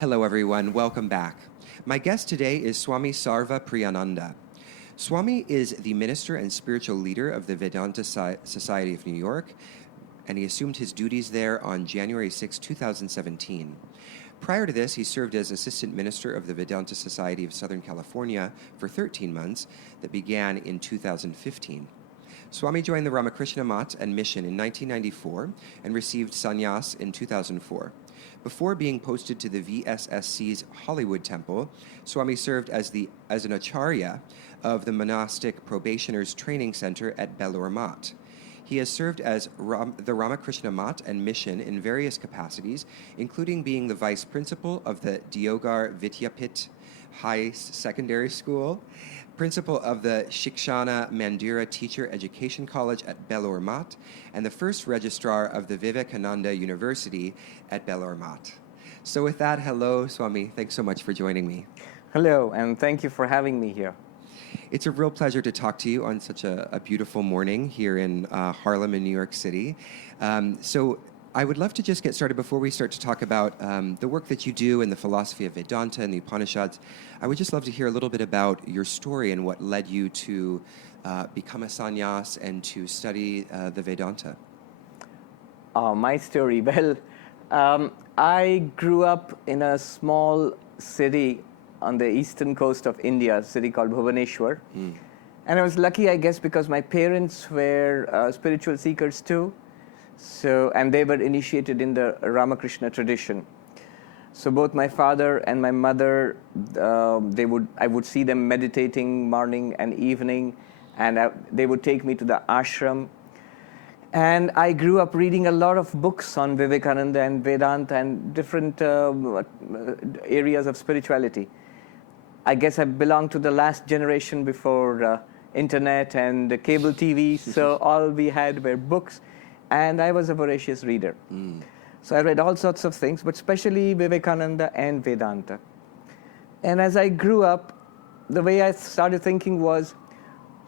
Hello, everyone. Welcome back. My guest today is Swami Sarvapriyananda. Swami is the minister and spiritual leader of the Vedanta Society of New York, and he assumed his duties there on January 6, 2017. Prior to this, he served as assistant minister of the Vedanta Society of Southern California for 13 months that began in 2015. Swami joined the Ramakrishna Math and Mission in 1994 and received sannyas in 2004. Before being posted to the VSSC's Hollywood Temple, Swami served as an acharya of the monastic probationers training center at Belur Math. He has served as the Ramakrishna Math and Mission in various capacities, including being the vice principal of the Deoghar Vidyapith High Secondary School, principal of the Shikshana Mandira Teacher Education College at Belur Math, and the first registrar of the Vivekananda University at Belur Math. So with that, hello, Swami. Thanks so much for joining me. Hello, and thank you for having me here. It's a real pleasure to talk to you on such a beautiful morning here in Harlem in New York City. So I would love to just get started before we start to talk about the work that you do in the philosophy of Vedanta and the Upanishads. I would just love to hear a little bit about your story and what led you to become a sannyas and to study the Vedanta. My story, well, I grew up in a small city on the eastern coast of India, a city called Bhubaneswar. And I was lucky, I guess, because my parents were spiritual seekers too. And they were initiated in the Ramakrishna tradition. So both my father and my mother, I would see them meditating morning and evening, and they would take me to the ashram. And I grew up reading a lot of books on Vivekananda and Vedanta and different areas of spirituality. I guess I belong to the last generation before internet and cable TV, so all we had were books. And I was a voracious reader. So I read all sorts of things, but especially Vivekananda and Vedanta. And as I grew up, the way I started thinking was,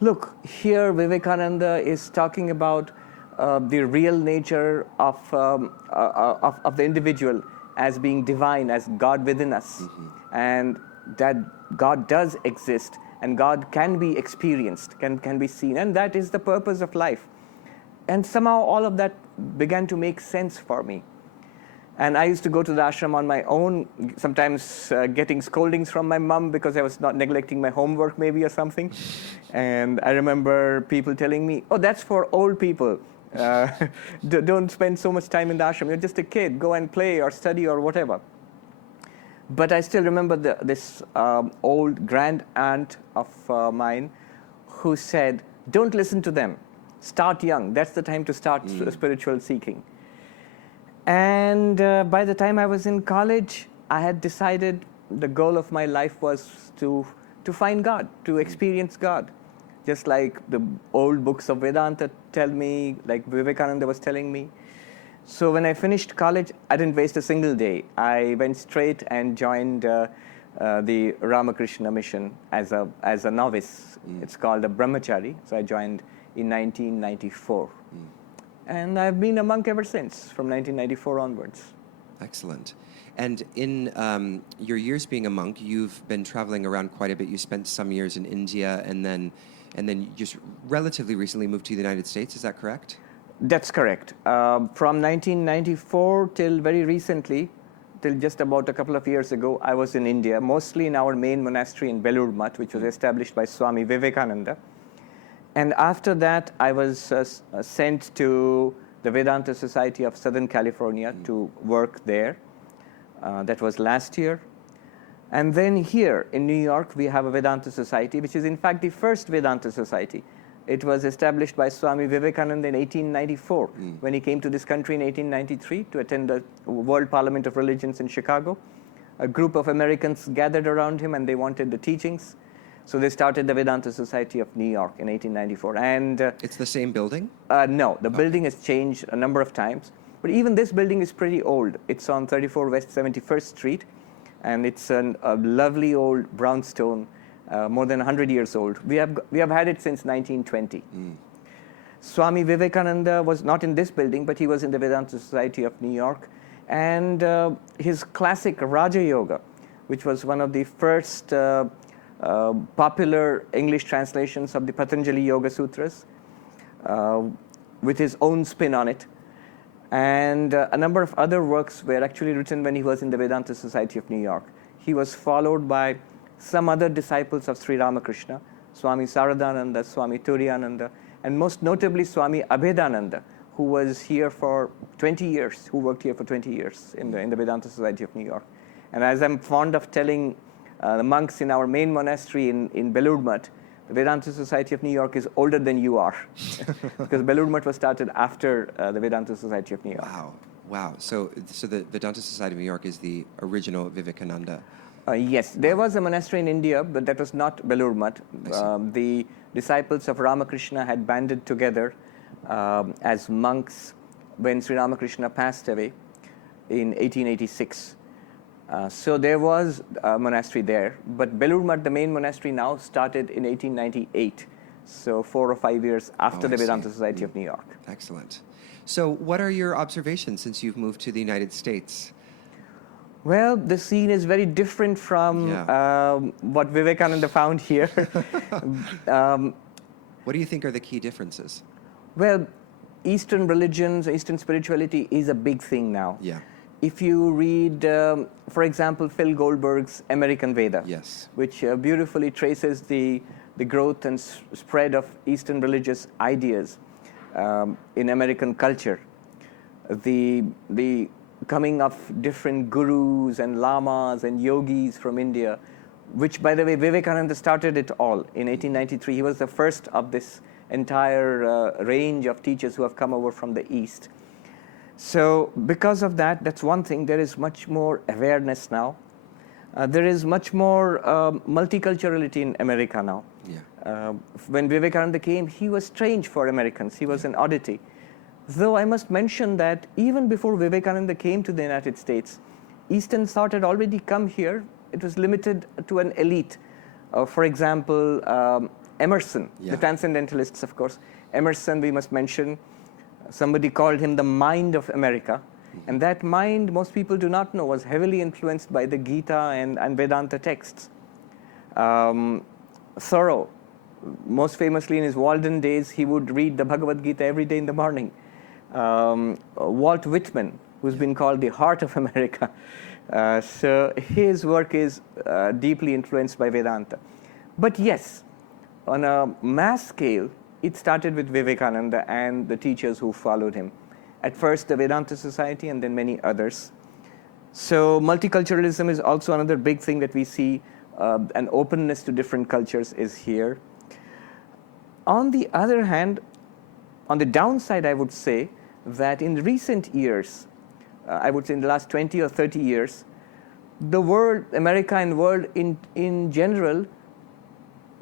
look, here Vivekananda is talking about the real nature of the individual as being divine, as God within us. And that God does exist, and God can be experienced, can be seen. And that is the purpose of life. And somehow all of that began to make sense for me. And I used to go to the ashram on my own, sometimes getting scoldings from my mom because I was not neglecting my homework maybe or something. And I remember people telling me, oh, that's for old people. Don't spend so much time in the ashram. You're just a kid. Go and play or study or whatever. But I still remember this old grand aunt of mine who said, don't listen to them. Start young. That's the time to start spiritual seeking. And by the time I was in college, I had decided the goal of my life was to find God, to experience God. Just like the old books of Vedanta tell me, like Vivekananda was telling me. So when I finished college, I didn't waste a single day. I went straight and joined the Ramakrishna Mission as a novice. It's called a brahmachari. So I joined in 1994. And I've been a monk ever since, from 1994 onwards. Excellent. And in your years being a monk, you've been traveling around quite a bit. You spent some years in India, and then you just relatively recently moved to the United States. Is that correct? That's correct. From 1994 till very recently, till just about a couple of years ago, I was in India, mostly in our main monastery in Belur Math, which was established by Swami Vivekananda. And after that, I was sent to the Vedanta Society of Southern California to work there. That was last year. And then here in New York, we have a Vedanta Society, which is in fact the first Vedanta Society. It was established by Swami Vivekananda in 1894, when he came to this country in 1893 to attend the World Parliament of Religions in Chicago. A group of Americans gathered around him, and they wanted the teachings. So they started the Vedanta Society of New York in 1894. And it's the same building? No, the building has changed a number of times. But even this building is pretty old. It's on 34 West 71st Street. And it's a lovely old brownstone, more than 100 years old. We have had it since 1920. Swami Vivekananda was not in this building, but he was in the Vedanta Society of New York. and his classic Raja Yoga, which was one of the first popular English translations of the Patanjali Yoga Sutras, with his own spin on it. And a number of other works were actually written when he was in the Vedanta Society of New York. He was followed by some other disciples of Sri Ramakrishna, Swami Sarvadevananda, Swami Turiyananda, and most notably Swami Abhedananda, who was here for 20 years, who worked here for 20 years in the Vedanta Society of New York. And as I'm fond of telling the monks in our main monastery in Belur Math, the Vedanta Society of New York is older than you are, because Belur Math was started after the Vedanta Society of New York. Wow. So the Vedanta Society of New York is the original Vivekananda. Yes, there was a monastery in India, but that was not Belur Math. The disciples of Ramakrishna had banded together as monks when Sri Ramakrishna passed away in 1886. So there was a monastery there, but Belur Math, the main monastery now, started in 1898. So 4 or 5 years after the Vedanta Society of New York. Excellent. So what are your observations since you've moved to the United States? Well, the scene is very different from what Vivekananda found here. What do you think are the key differences? Well, Eastern religions, Eastern spirituality is a big thing now. Yeah. If you read, for example, Phil Goldberg's American Veda, which beautifully traces the growth and spread of Eastern religious ideas in American culture, the coming of different gurus and lamas and yogis from India, which, by the way, Vivekananda started it all in 1893. He was the first of this entire range of teachers who have come over from the East. So because of that, that's one thing. There is much more awareness now. There is much more multiculturality in America now. When Vivekananda came, he was strange for Americans. He was an oddity. Though I must mention that even before Vivekananda came to the United States, Eastern thought had already come here. It was limited to an elite. For example, Emerson, the transcendentalists, of course. Emerson, we must mention. Somebody called him the mind of America. And that mind, most people do not know, was heavily influenced by the Gita and Vedanta texts. Thoreau, most famously in his Walden days, he would read the Bhagavad Gita every day in the morning. Walt Whitman, who's been called the heart of America. So his work is deeply influenced by Vedanta. But yes, on a mass scale, it started with Vivekananda and the teachers who followed him. At first, the Vedanta Society and then many others. So multiculturalism is also another big thing that we see. An openness to different cultures is here. On the other hand, on the downside, I would say that in recent years, I would say in the last 20 or 30 years, the world, America and world in general,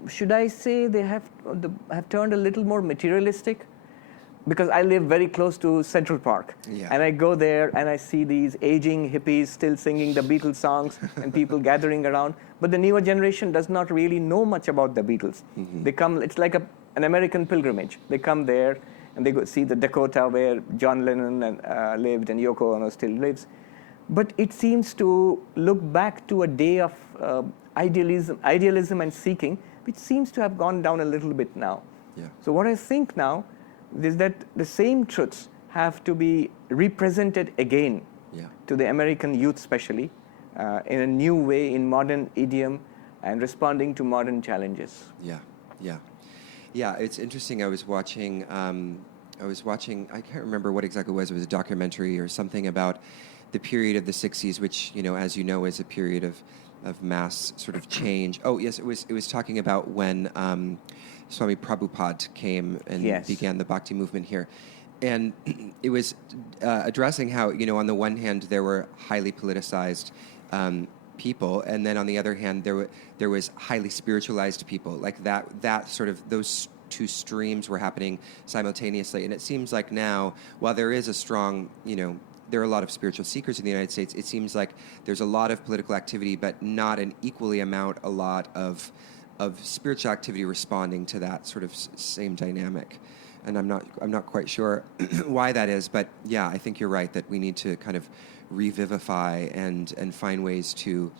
should I say they have turned a little more materialistic? Because I live very close to Central Park. And I go there and I see these aging hippies still singing the Beatles songs and people gathering around. But the newer generation does not really know much about the Beatles. They come, it's like an American pilgrimage. They come there and they go see the Dakota where John Lennon lived and Yoko Ono still lives. But it seems to look back to a day of idealism and seeking, which seems to have gone down a little bit now. So what I think now is that the same truths have to be represented again to the American youth especially, in a new way, in modern idiom, and responding to modern challenges. Yeah, it's interesting. I was watching, I can't remember what exactly it was a documentary or something about the period of the 60s, which, as you know, is a period of mass sort of change. Oh, yes, it was talking about when Swami Prabhupada came and began the Bhakti movement here. And it was addressing how, on the one hand, there were highly politicized people, and then on the other hand, there was highly spiritualized people. Like that sort of, those two streams were happening simultaneously. And it seems like now, while there is a strong, there are a lot of spiritual seekers in the United States, it seems like there's a lot of political activity, but not an equally a lot of spiritual activity responding to that sort of same dynamic. and I'm not quite sure why that is, but yeah, I think you're right that we need to kind of revivify and find ways to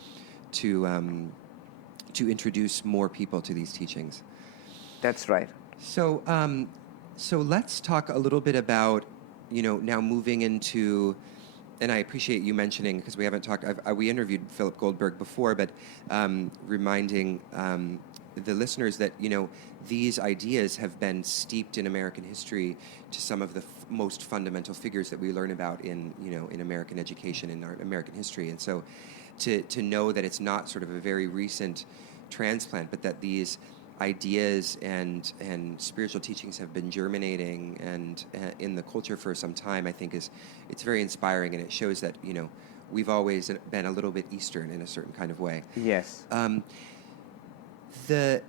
introduce more people to these teachings. That's right. So so let's talk a little bit about, now moving into, and I appreciate you mentioning, because we haven't talked, we interviewed Philip Goldberg before, but reminding the listeners that, these ideas have been steeped in American history to some of the most fundamental figures that we learn about in American education, in our American history. And so to know that it's not sort of a very recent transplant, but that these ideas and spiritual teachings have been germinating and in the culture for some time, I think it's very inspiring, and it shows that we've always been a little bit Eastern in a certain kind of way. Yes. The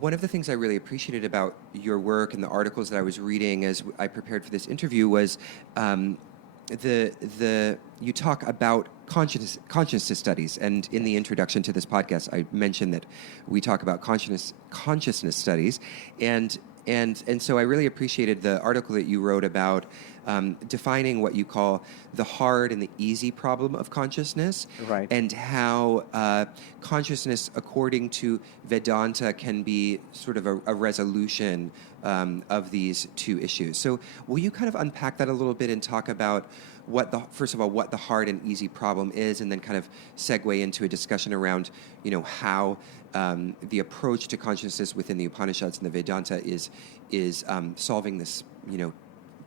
one of the things I really appreciated about your work and the articles that I was reading as I prepared for this interview was you talk about consciousness studies, and in the introduction to this podcast, I mentioned that we talk about consciousness studies, and so I really appreciated the article that you wrote about defining what you call the hard and the easy problem of consciousness, right, and how consciousness, according to Vedanta, can be sort of a resolution of these two issues. So will you kind of unpack that a little bit and talk about first of all, what the hard and easy problem is, and then kind of segue into a discussion around, how the approach to consciousness within the Upanishads and the Vedanta is solving this,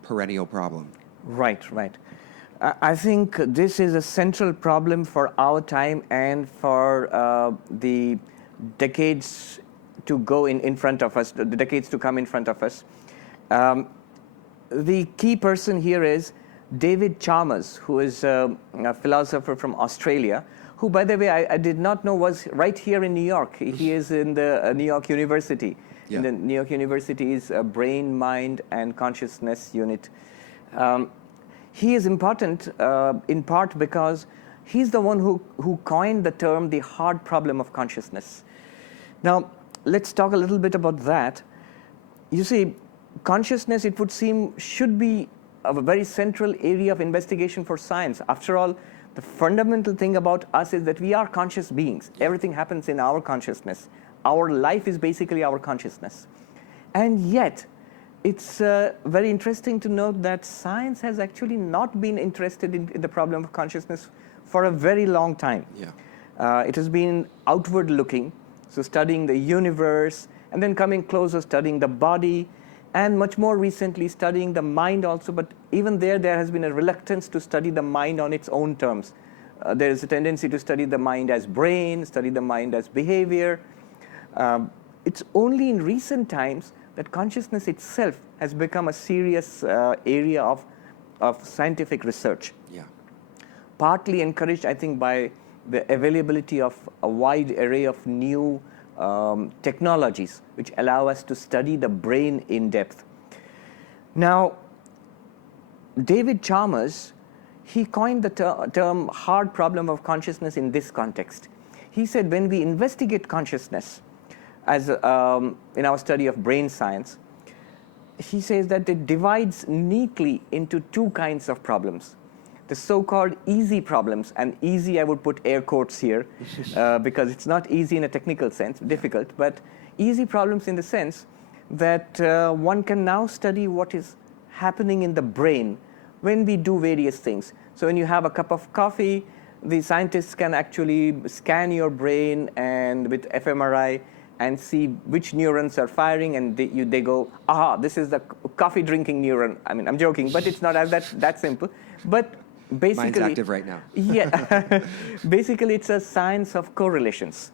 perennial problem. Right. I think this is a central problem for our time and for the decades to go in front of us, the decades to come in front of us. The key person here is David Chalmers, who is a philosopher from Australia, who, by the way, I did not know was right here in New York. He is in the New York University. Yeah. In the New York University's Brain, Mind, and Consciousness unit. He is important in part because he's the one who coined the term the hard problem of consciousness. Now, let's talk a little bit about that. You see, consciousness, it would seem, should be a very central area of investigation for science. After all, the fundamental thing about us is that we are conscious beings. Everything happens in our consciousness. Our life is basically our consciousness. And yet, it's very interesting to note that science has actually not been interested in the problem of consciousness for a very long time. Yeah. It has been outward looking, so studying the universe, and then coming closer, studying the body, and much more recently studying the mind also, but even there has been a reluctance to study the mind on its own terms. There is a tendency to study the mind as brain, study the mind as behavior. It's only in recent times that consciousness itself has become a serious area of scientific research. Yeah. Partly encouraged, I think, by the availability of a wide array of new technologies which allow us to study the brain in depth. Now, David Chalmers, he coined the term hard problem of consciousness in this context. He said when we investigate consciousness, as in our study of brain science, he says that it divides neatly into two kinds of problems. The so-called easy problems, and easy I would put air quotes here because it's not easy in a technical sense, difficult, but easy problems in the sense that one can now study what is happening in the brain when we do various things. So when you have a cup of coffee, the scientists can actually scan your brain and with fMRI and see which neurons are firing, and they go, aha, this is the coffee drinking neuron. I mean, I'm joking, but it's not that simple. But basically, mine's active right now. Yeah, basically it's a science of correlations.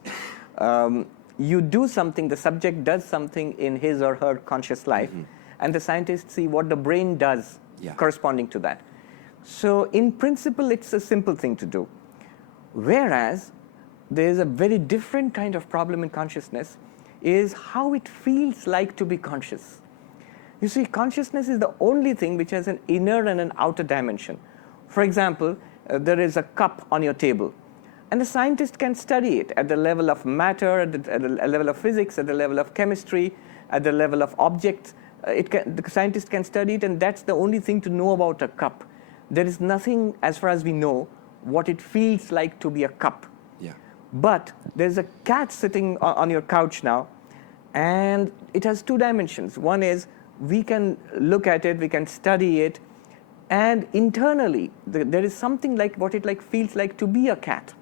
You do something, the subject does something in his or her conscious life, and the scientists see what the brain does corresponding to that. So in principle, it's a simple thing to do. Whereas there's a very different kind of problem in consciousness, is how it feels like to be conscious. You see, consciousness is the only thing which has an inner and an outer dimension. For example, there is a cup on your table, and the scientist can study it at the level of matter, at the level of physics, at the level of chemistry, at the level of objects, The scientist can study it, and that's the only thing to know about a cup. There is nothing, as far as we know, what it feels like to be a cup. Yeah. But there's a cat sitting on your couch now, and it has two dimensions. One is we can look at it, we can study it, and internally there is something like what it feels like to be a cat.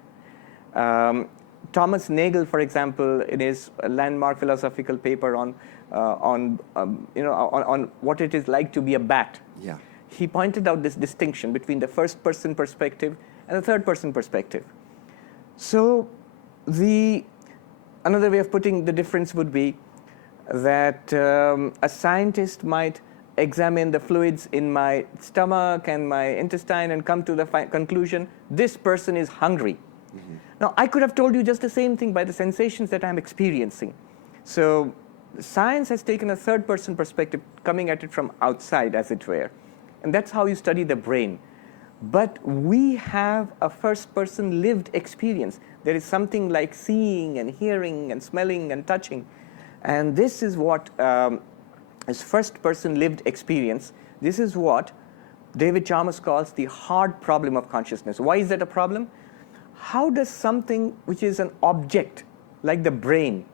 Thomas Nagel, for example, in his landmark philosophical paper on what it is like to be a bat, Yeah. he pointed out this distinction between the first-person perspective and the third-person perspective. So another way of putting the difference would be that a scientist might examine the fluids in my stomach and my intestine and come to the conclusion, this person is hungry. Mm-hmm. Now, I could have told you just the same thing by the sensations that I'm experiencing. So science has taken a third-person perspective, coming at it from outside, as it were. And that's how you study the brain. But we have a first-person lived experience. There is something like seeing and hearing and smelling and touching. And this is what is first-person lived experience. This is what David Chalmers calls the hard problem of consciousness. Why is that a problem? How does something which is an object, like the brain,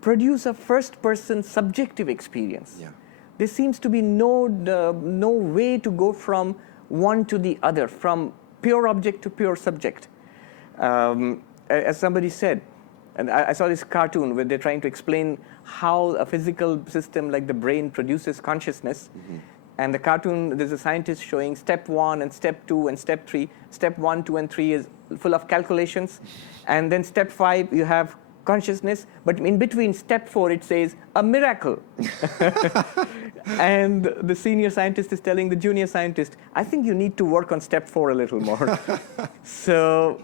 produce a first-person subjective experience? Yeah. There seems to be no way to go from one to the other, from pure object to pure subject. As somebody said, and I saw this cartoon where they're trying to explain how a physical system like the brain produces consciousness. Mm-hmm. And the cartoon, there's a scientist showing step 1 and step 2 and step 3. Step 1, 2, and 3 is full of calculations. And then step 5, you have consciousness. But in between step 4, it says, a miracle. And the senior scientist is telling the junior scientist, I think you need to work on step 4 a little more. So,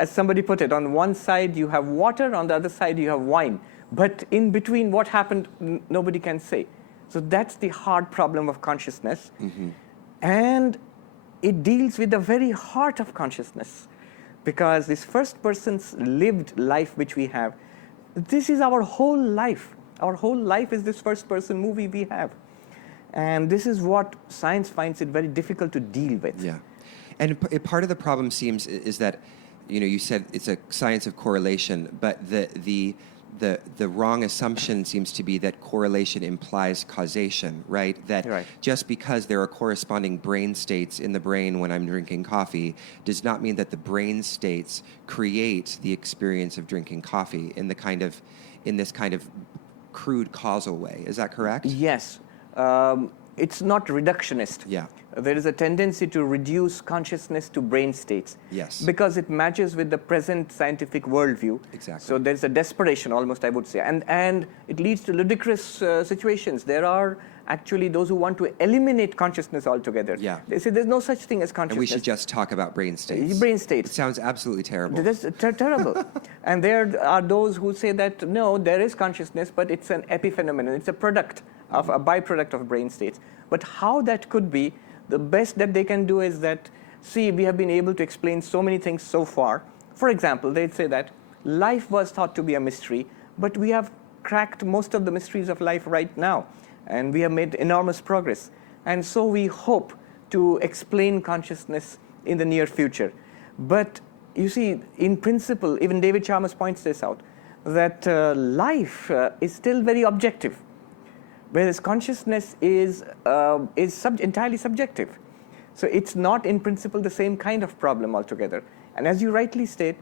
as somebody put it, on one side you have water, on the other side you have wine. But in between, what happened, nobody can say. So that's the hard problem of consciousness. Mm-hmm. And it deals with the very heart of consciousness. Because this first person's lived life which we have, this is our whole life. Our whole life is this first person movie we have. And this is what science finds it very difficult to deal with. Yeah. And part of the problem seems is that, you said it's a science of correlation, but the wrong assumption seems to be that correlation implies causation, right? That right. Just because there are corresponding brain states in the brain when I'm drinking coffee does not mean that the brain states create the experience of drinking coffee in this kind of crude causal way. Is that correct? Yes. It's not reductionist. Yeah. There is a tendency to reduce consciousness to brain states. Yes. Because it matches with the present scientific worldview. Exactly. So there's a desperation, almost, I would say. And it leads to ludicrous situations. There are actually those who want to eliminate consciousness altogether. Yeah. They say there's no such thing as consciousness. And we should just talk about brain states. Brain states. It sounds absolutely terrible. That's terrible. And there are those who say that, no, there is consciousness, but it's an epiphenomenon. It's a product of a byproduct of brain states. But how that could be, the best that they can do is that, see, we have been able to explain so many things so far. For example, they'd say that life was thought to be a mystery, but we have cracked most of the mysteries of life right now, and we have made enormous progress. And so we hope to explain consciousness in the near future. But you see, in principle, even David Chalmers points this out, that life is still very objective, whereas consciousness is entirely subjective. So it's not, in principle, the same kind of problem altogether. And as you rightly state,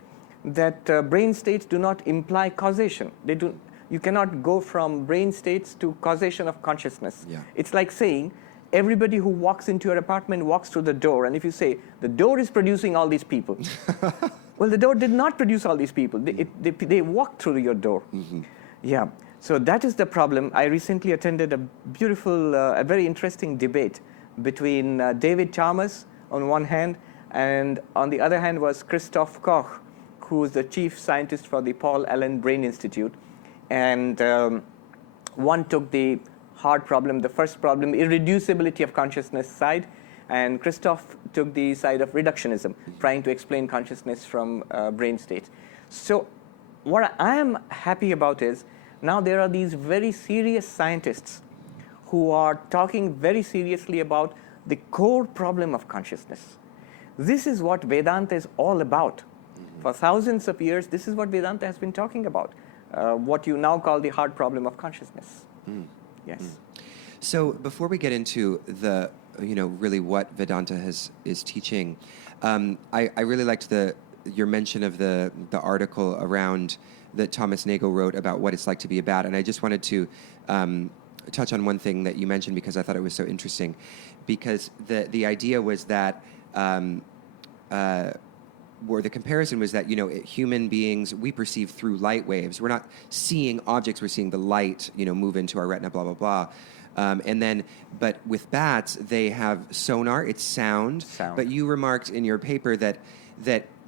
that brain states do not imply causation. You cannot go from brain states to causation of consciousness. Yeah. It's like saying, everybody who walks into your apartment walks through the door, and if you say, the door is producing all these people, well, the door did not produce all these people. They walked through your door. Mm-hmm. Yeah. So that is the problem. I recently attended a beautiful, a very interesting debate between David Chalmers on one hand, and on the other hand was Christoph Koch, who is the chief scientist for the Paul Allen Brain Institute. And one took the hard problem, the first problem, irreducibility of consciousness side, and Christoph took the side of reductionism, trying to explain consciousness from brain states. So what I am happy about is, now there are these very serious scientists who are talking very seriously about the core problem of consciousness. This is what Vedanta is all about. For thousands of years, this is what Vedanta has been talking about, what you now call the hard problem of consciousness. Yes. So before we get into the, really what Vedanta is teaching, I really liked your mention of the article around that Thomas Nagel wrote about what it's like to be a bat, and I just wanted to touch on one thing that you mentioned because I thought it was so interesting, because the idea was that where the comparison was that human beings, we perceive through light waves. We're not seeing objects; we're seeing the light move into our retina, blah blah blah. But with bats, they have sonar, it's sound. But you remarked in your paper that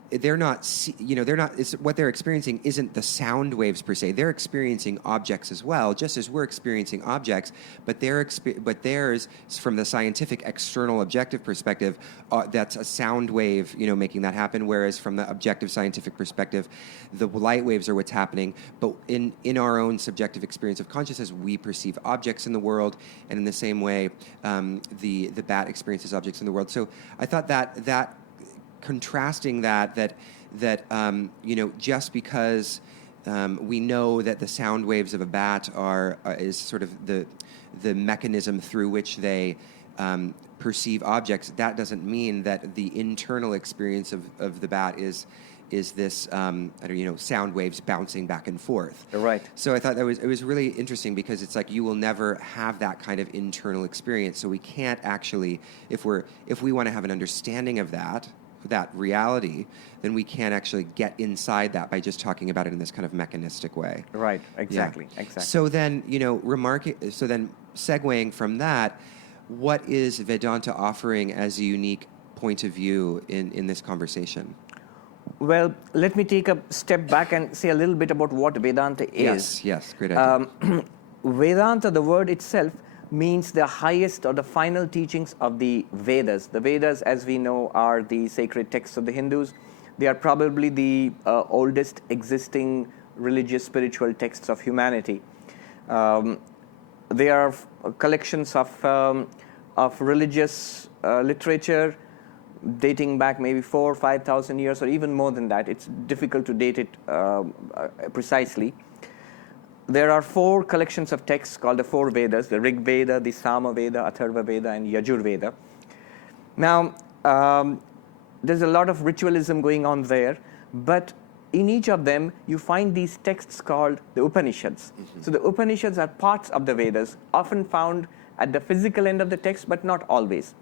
they're not, what they're experiencing isn't the sound waves per se. They're experiencing objects as well, just as we're experiencing objects. But theirs, from the scientific external objective perspective, that's a sound wave, making that happen. Whereas from the objective scientific perspective, the light waves are what's happening. But in our own subjective experience of consciousness, we perceive objects in the world, and in the same way, the bat experiences objects in the world. So I thought that contrasting that just because we know that the sound waves of a bat is sort of the mechanism through which they perceive objects, that doesn't mean that the internal experience of the bat is this sound waves bouncing back and forth. Right. So I thought it was really interesting because it's like you will never have that kind of internal experience. So we can't actually, if we want to have an understanding of that reality, then we can't actually get inside that by just talking about it in this kind of mechanistic way. Right, exactly. Yeah. Exactly. So then, segueing from that, what is Vedanta offering as a unique point of view in this conversation? Well, let me take a step back and say a little bit about what Vedanta is. Yes, great idea. Vedanta, the word itself, means the highest or the final teachings of the Vedas. The Vedas, as we know, are the sacred texts of the Hindus. They are probably the oldest existing religious spiritual texts of humanity. They are collections of religious literature dating back maybe 4,000 or 5,000 years, or even more than that. It's difficult to date it precisely. There are 4 collections of texts called the 4 Vedas: the Rig Veda, the Sama Veda, Atharva Veda, and Yajur Veda. Now, there's a lot of ritualism going on there, but in each of them, you find these texts called the Upanishads. Mm-hmm. So the Upanishads are parts of the Vedas, often found at the physical end of the text, but not always.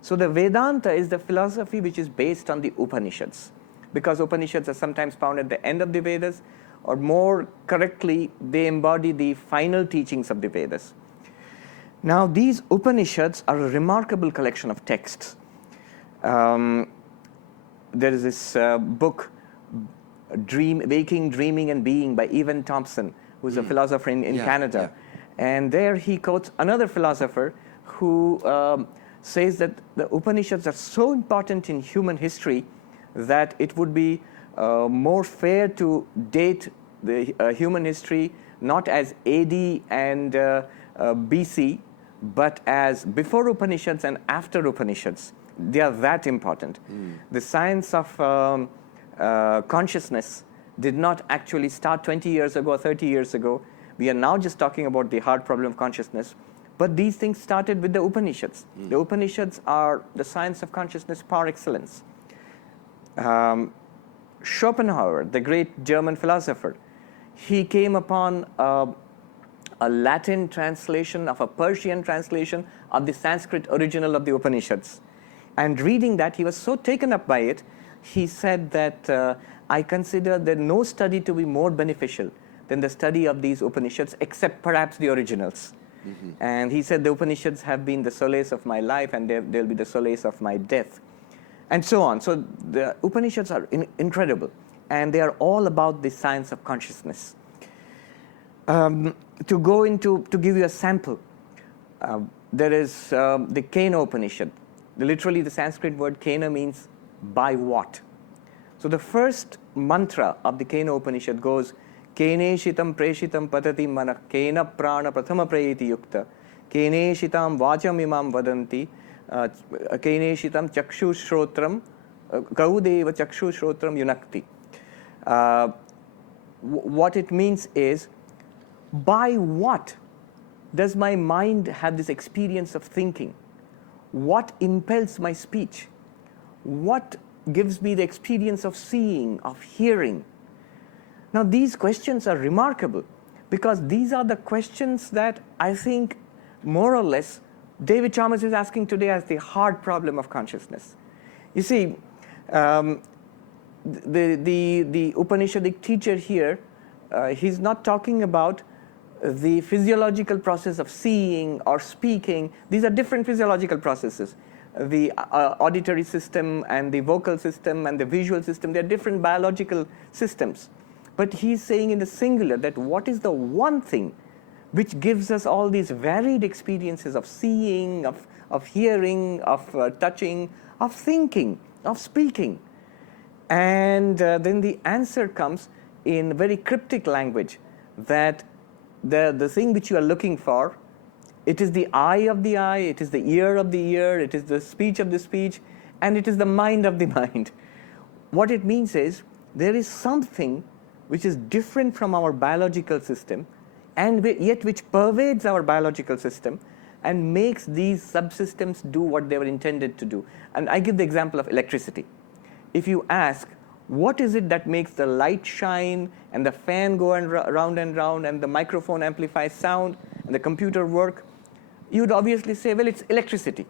So the Vedanta is the philosophy which is based on the Upanishads, because Upanishads are sometimes found at the end of the Vedas, or more correctly, they embody the final teachings of the Vedas. Now, these Upanishads are a remarkable collection of texts. There is this book, Waking, Dreaming, and Being by Evan Thompson, who's a philosopher in Canada. Yeah. And there he quotes another philosopher who says that the Upanishads are so important in human history that it would be more fair to date the human history not as AD and BC, but as before Upanishads and after Upanishads. They are that important. The science of consciousness did not actually start 20 years ago or 30 years ago. We are now just talking about the hard problem of consciousness. But these things started with the Upanishads. The Upanishads are the science of consciousness par excellence. Schopenhauer, the great German philosopher, he came upon a Latin translation of a Persian translation of the Sanskrit original of the Upanishads. And reading that, he was so taken up by it, he said that I consider there no study to be more beneficial than the study of these Upanishads, except perhaps the originals. Mm-hmm. And he said the Upanishads have been the solace of my life, and they'll be the solace of my death. And so on. So the Upanishads are incredible, and they are all about the science of consciousness. To give you a sample, there is the Kena Upanishad. Literally, the Sanskrit word Kena means by what. So the first mantra of the Kena Upanishad goes, Kene shitam preshitam patati mana kena prana prathama prayeti yukta Keneshitam vacham imam vadanti, keneshitam chakshu shrotram, gaudeva chakshu shrotram yunakti. What it means is, by what does my mind have this experience of thinking? What impels my speech? What gives me the experience of seeing, of hearing? Now, these questions are remarkable because these are the questions that I think, more or less, David Chalmers is asking today as the hard problem of consciousness. You see, the Upanishadic teacher here, he's not talking about the physiological process of seeing or speaking. These are different physiological processes. The auditory system and the vocal system and the visual system, they're different biological systems. But he's saying in the singular that what is the one thing which gives us all these varied experiences of seeing, of hearing, of touching, of thinking, of speaking. And then the answer comes in very cryptic language that the thing which you are looking for, it is the eye of the eye, it is the ear of the ear, it is the speech of the speech, and it is the mind of the mind. What it means is there is something which is different from our biological system, and yet which pervades our biological system and makes these subsystems do what they were intended to do. And I give the example of electricity. If you ask, what is it that makes the light shine and the fan go round and round and the microphone amplifies sound and the computer work, you'd obviously say, well, it's electricity.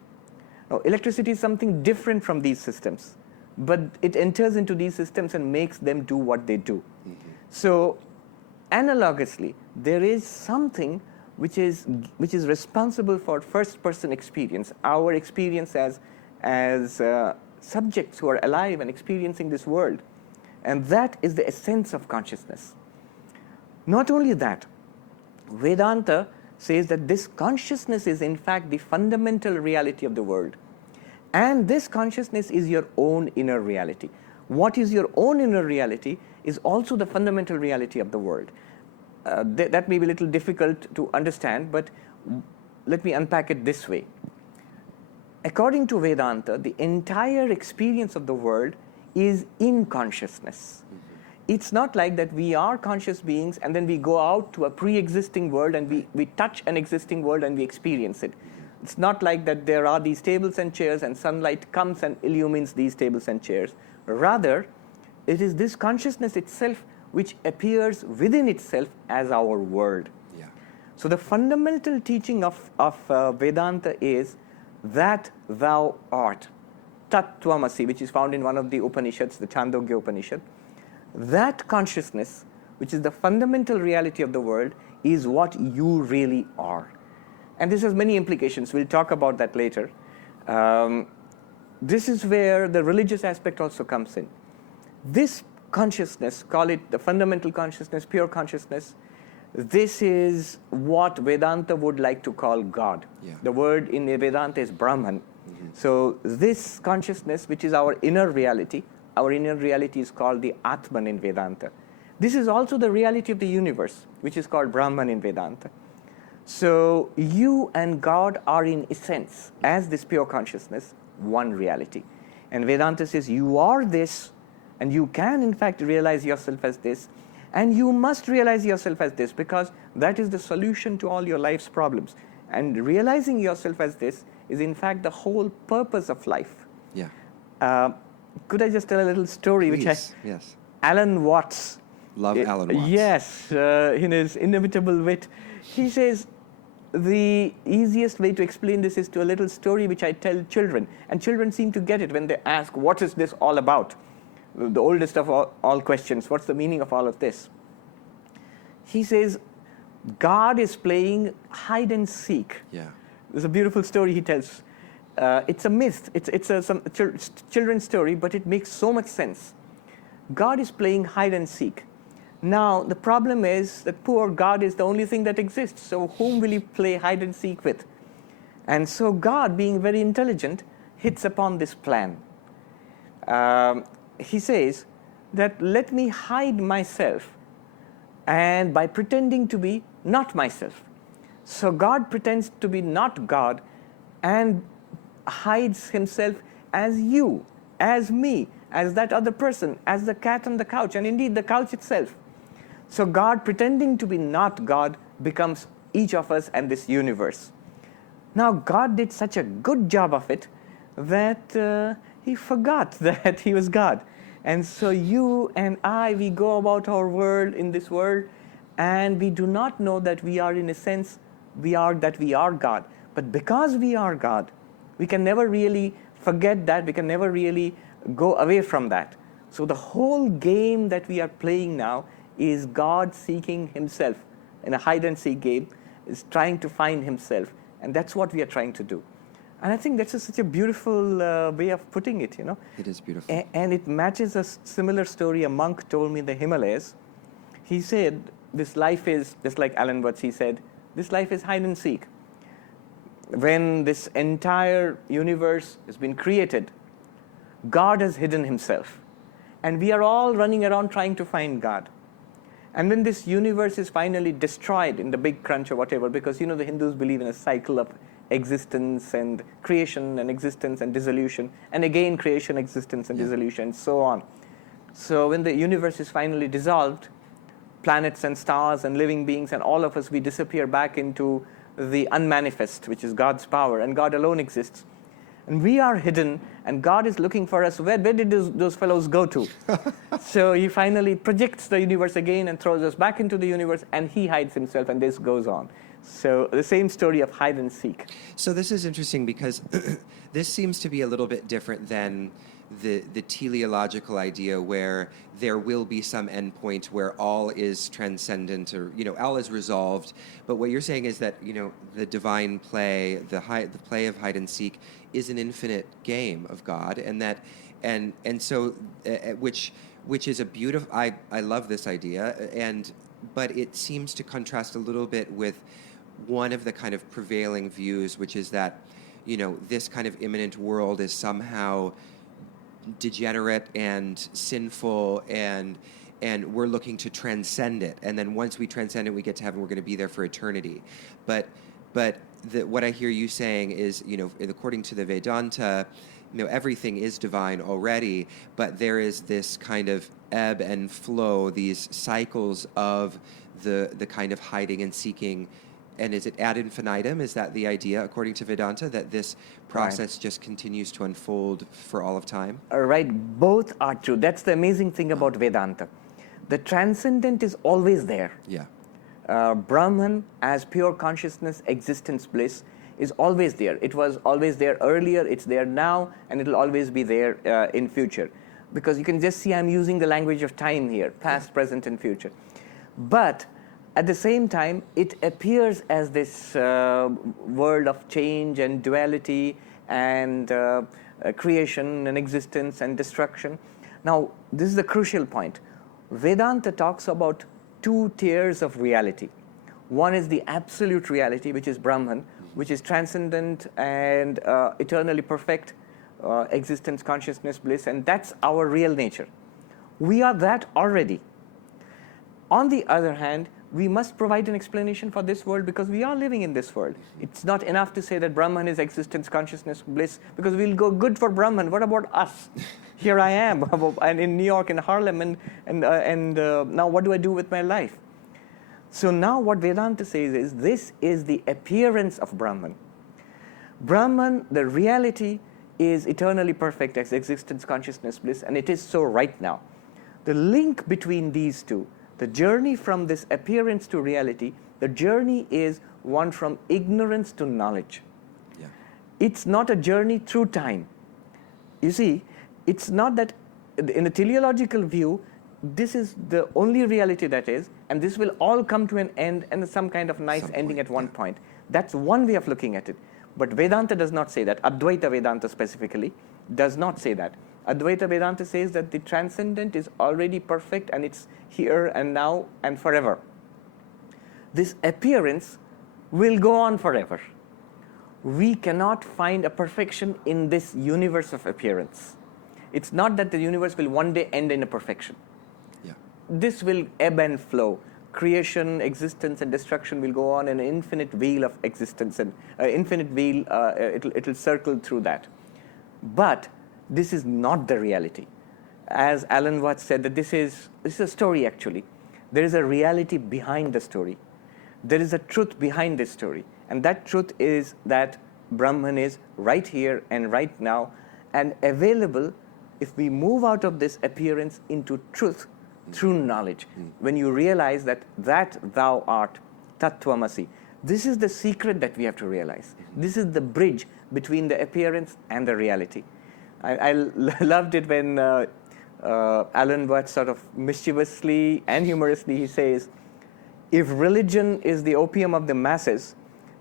Now, electricity is something different from these systems, but it enters into these systems and makes them do what they do. Mm-hmm. So, analogously, there is something which is responsible for first-person experience, our experience as subjects who are alive and experiencing this world. And that is the essence of consciousness. Not only that, Vedanta says that this consciousness is in fact the fundamental reality of the world. And this consciousness is your own inner reality. What is your own inner reality is also the fundamental reality of the world. That may be a little difficult to understand, but let me unpack it this way. According to Vedanta, the entire experience of the world is in consciousness. Mm-hmm. It's not like that we are conscious beings and then we go out to a pre-existing world and we touch an existing world and we experience it. Mm-hmm. It's not like that there are these tables and chairs and sunlight comes and illumines these tables and chairs. Rather, it is this consciousness itself which appears within itself as our world. Yeah. So the fundamental teaching of Vedanta is that thou art, Tat Tvamasi, which is found in one of the Upanishads, the Chandogya Upanishad. That consciousness, which is the fundamental reality of the world, is what you really are. And this has many implications. We'll talk about that later. This is where the religious aspect also comes in. This consciousness, call it the fundamental consciousness, pure consciousness, this is what Vedanta would like to call God. Yeah. The word in Vedanta is Brahman. Mm-hmm. So this consciousness, which is our inner reality is called the Atman in Vedanta. This is also the reality of the universe, which is called Brahman in Vedanta. So you and God are in essence, as this pure consciousness, one reality. And Vedanta says you are this, and you can in fact realize yourself as this, and you must realize yourself as this because that is the solution to all your life's problems. And realizing yourself as this is in fact the whole purpose of life. Yeah. Could I just tell a little story? Please, yes. Alan Watts. Love Alan Watts. Yes, in his inimitable wit. He says, the easiest way to explain this is to a little story which I tell children. And children seem to get it when they ask, what is this all about? The oldest of all questions, what's the meaning of all of this? He says, God is playing hide and seek. Yeah. There's a beautiful story he tells. It's a myth. It's some children's story, but it makes so much sense. God is playing hide and seek. Now, the problem is that poor God is the only thing that exists. So whom will he play hide and seek with? And so God, being very intelligent, hits upon this plan. He says that let me hide myself and by pretending to be not myself. So God pretends to be not God and hides himself as you, as me, as that other person, as the cat on the couch, and indeed the couch itself. So God, pretending to be not God, becomes each of us and this universe. Now God did such a good job of it that he forgot that he was God. And so you and I, we go about our world in this world, and we do not know that we are, in a sense, we are God. But because we are God, we can never really forget that. We can never really go away from that. So the whole game that we are playing now is God seeking himself. In a hide-and-seek game, is trying to find himself. And that's what we are trying to do. And I think that's such a beautiful way of putting it, you know. It is beautiful. And it matches a similar story a monk told me in the Himalayas. He said, this life is, just like Alan Watts, he said, this life is hide and seek. When this entire universe has been created, God has hidden himself. And we are all running around trying to find God. And when this universe is finally destroyed in the big crunch or whatever, because, you know, the Hindus believe in a cycle of existence and creation and existence and dissolution, and again creation, existence, and dissolution, and so on. So when the universe is finally dissolved, planets and stars and living beings and all of us, we disappear back into the unmanifest, which is God's power, and God alone exists. And we are hidden, and God is looking for us. Where did those fellows go to? So he finally projects the universe again and throws us back into the universe, and he hides himself, and this goes on. So the same story of hide and seek. So this is interesting because this seems to be a little bit different than the teleological idea where there will be some endpoint where all is transcendent, or, you know, all is resolved. But what you're saying is that, you know, the divine play, the play of hide and seek, is an infinite game of God, and that, and so which is a beautiful. I love this idea, but it seems to contrast a little bit with one of the kind of prevailing views, which is that, you know, this kind of immanent world is somehow degenerate and sinful, and we're looking to transcend it, and then once we transcend it, we get to heaven. We're going to be there for eternity. But what I hear you saying is, you know, according to the Vedanta, you know, everything is divine already, but there is this kind of ebb and flow, these cycles of the kind of hiding and seeking. And is it ad infinitum? Is that the idea, according to Vedanta, that this process just continues to unfold for all of time? Right, both are true. That's the amazing thing about Vedanta. The transcendent is always there. Yeah. Brahman, as pure consciousness, existence, bliss, is always there. It was always there earlier, it's there now, and it'll always be there in future. Because you can just see I'm using the language of time here, past, present, and future. But at the same time, it appears as this world of change and duality and creation and existence and destruction. Now, this is the crucial point. Vedanta talks about two tiers of reality. One is the absolute reality, which is Brahman, which is transcendent and eternally perfect, existence, consciousness, bliss, and that's our real nature. We are that already. On the other hand, we must provide an explanation for this world because we are living in this world. It's not enough to say that Brahman is existence, consciousness, bliss, because we'll go good for Brahman. What about us? Here I am, and in New York, in Harlem, and now what do I do with my life? So now what Vedanta says is this is the appearance of Brahman. Brahman, the reality, is eternally perfect as existence, consciousness, bliss, and it is so right now. The link between these two, the journey from this appearance to reality, the journey is one from ignorance to knowledge. Yeah. It's not a journey through time. You see, it's not that in the teleological view, this is the only reality that is, and this will all come to an end and some kind of nice ending at one point. That's one way of looking at it. But Vedanta does not say that. Advaita Vedanta specifically does not say that. Advaita Vedanta says that the transcendent is already perfect and it's here and now and forever. This appearance will go on forever. We cannot find a perfection in this universe of appearance. It's not that the universe will one day end in a perfection. Yeah. This will ebb and flow. creation, existence, and destruction will go on in an infinite wheel of existence, and infinite wheel, it'll circle through that. But this is not the reality. As Alan Watts said, that this is a story actually. There is a reality behind the story. There is a truth behind this story. And that truth is that Brahman is right here and right now and available if we move out of this appearance into truth through knowledge. When you realize that thou art Tattvamasi. This is the secret that we have to realize. This is the bridge between the appearance and the reality. I loved it when Alan Watts sort of mischievously and humorously he says, if religion is the opium of the masses,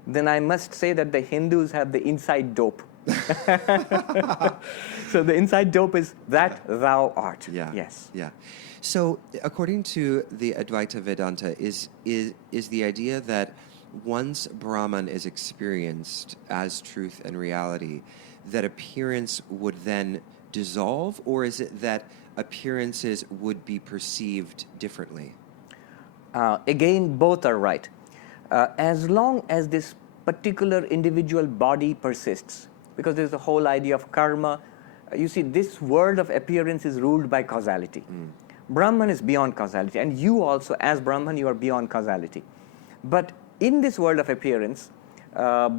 then I must say that the Hindus have the inside dope. So the inside dope is that thou art. Yeah. Yes. Yeah. So according to the Advaita Vedanta, is the idea that once Brahman is experienced as truth and reality, that appearance would then dissolve, or is it that appearances would be perceived differently? Again, both are right. As long as this particular individual body persists, because there's a whole idea of karma. You see, this world of appearance is ruled by causality. Brahman is beyond causality, and you also, as Brahman, you are beyond causality. But in this world of appearance,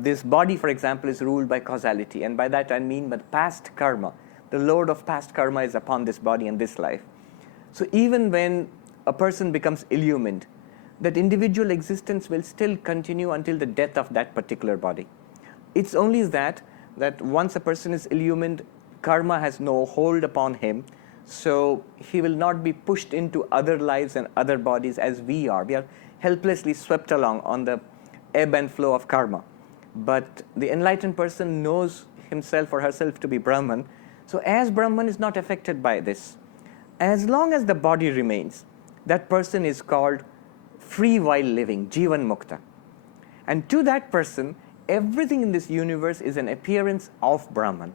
this body, for example, is ruled by causality, and by that I mean by past karma. The load of past karma is upon this body and this life. So even when a person becomes illumined, that individual existence will still continue until the death of that particular body. It's only that once a person is illumined, karma has no hold upon him, so he will not be pushed into other lives and other bodies as we are. We are helplessly swept along on the ebb and flow of karma. But the enlightened person knows himself or herself to be Brahman, so as Brahman is not affected by this. As long as the body remains, that person is called free while living, Jivan Mukta. And to that person, everything in this universe is an appearance of Brahman.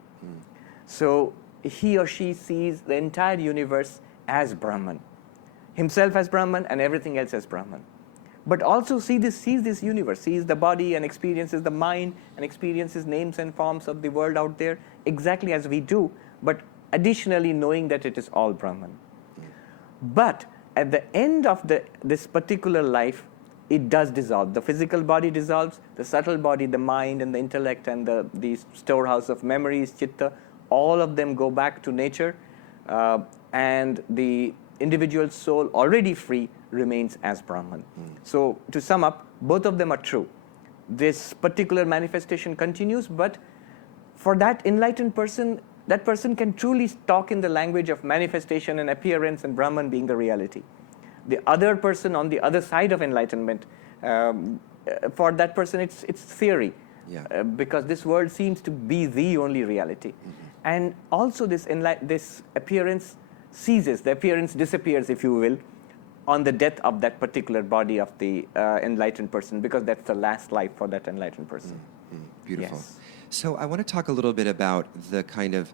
So he or she sees the entire universe as Brahman, himself as Brahman and everything else as Brahman. But also sees this universe, sees the body and experiences the mind and experiences names and forms of the world out there exactly as we do, but additionally knowing that it is all Brahman. But at the end of this particular life, it does dissolve. The physical body dissolves, the subtle body, the mind and the intellect and the storehouse of memories, chitta, all of them go back to nature, and the individual soul, already free, remains as Brahman. So to sum up, both of them are true. This particular manifestation continues, but for that enlightened person, that person can truly talk in the language of manifestation and appearance and Brahman being the reality. The other person on the other side of enlightenment, for that person it's theory, because this world seems to be the only reality. And also this appearance ceases, the appearance disappears, if you will, on the death of that particular body of the enlightened person, because that's the last life for that enlightened person. Beautiful. Yes. So I want to talk a little bit about the kind of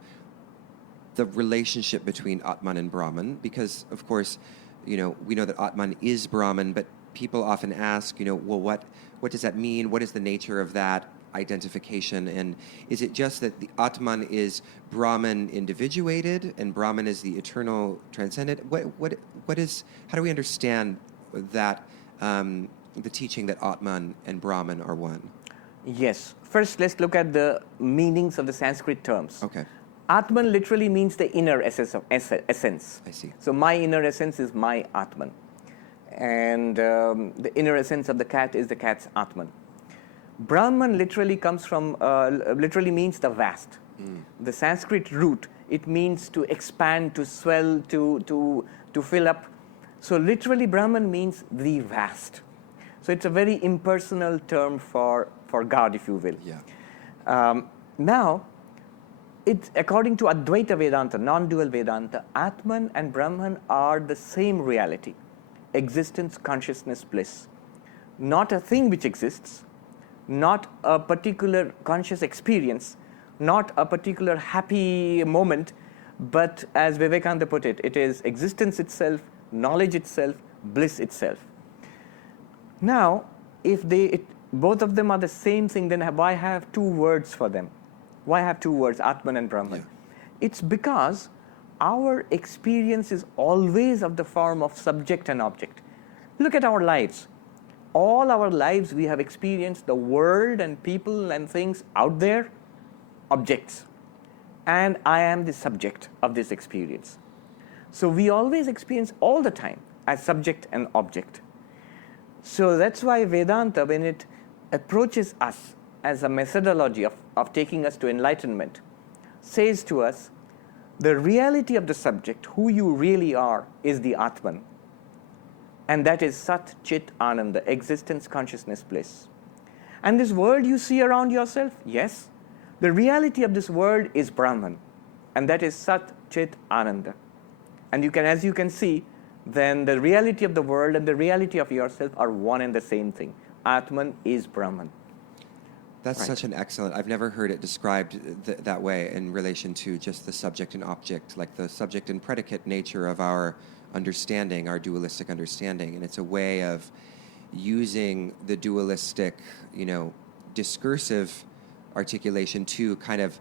the relationship between Atman and Brahman, because of course, we know that Atman is Brahman, but people often ask, well, what does that mean? What is the nature of that identification? And is it just that the Atman is Brahman individuated and Brahman is the eternal transcendent? How do we understand that, the teaching that Atman and Brahman are one? Yes. First, let's look at the meanings of the Sanskrit terms. Okay. Atman literally means the inner essence. I see. So my inner essence is my Atman. And the inner essence of the cat is the cat's Atman. Brahman literally literally means the vast. The Sanskrit root, it means to expand, to swell, to fill up. So literally Brahman means the vast. So it's a very impersonal term for God, if you will. Now, according to Advaita Vedanta, non-dual Vedanta, Atman and Brahman are the same reality, existence, consciousness, bliss. Not a thing which exists, not a particular conscious experience, not a particular happy moment, but as Vivekananda put it, it is existence itself, knowledge itself, bliss itself. Now, if both of them are the same thing, then why have two words for them? Why have two words, Atman and Brahman? Yeah. It's because our experience is always of the form of subject and object. Look at our lives. All our lives we have experienced the world and people and things out there, objects. And I am the subject of this experience. So we always experience all the time as subject and object. So that's why Vedanta, when it approaches us as a methodology of taking us to enlightenment, says to us, the reality of the subject, who you really are, is the Atman. And that is Sat Chit Ananda, existence, consciousness, bliss. And this world you see around yourself, yes, the reality of this world is Brahman. And that is Sat Chit Ananda. And as you can see, then the reality of the world and the reality of yourself are one and the same thing. Atman is Brahman. That's Right. such an excellent, I've never heard it described that way in relation to just the subject and object, like the subject and predicate nature of our understanding, our dualistic understanding. And it's a way of using the dualistic, discursive articulation to kind of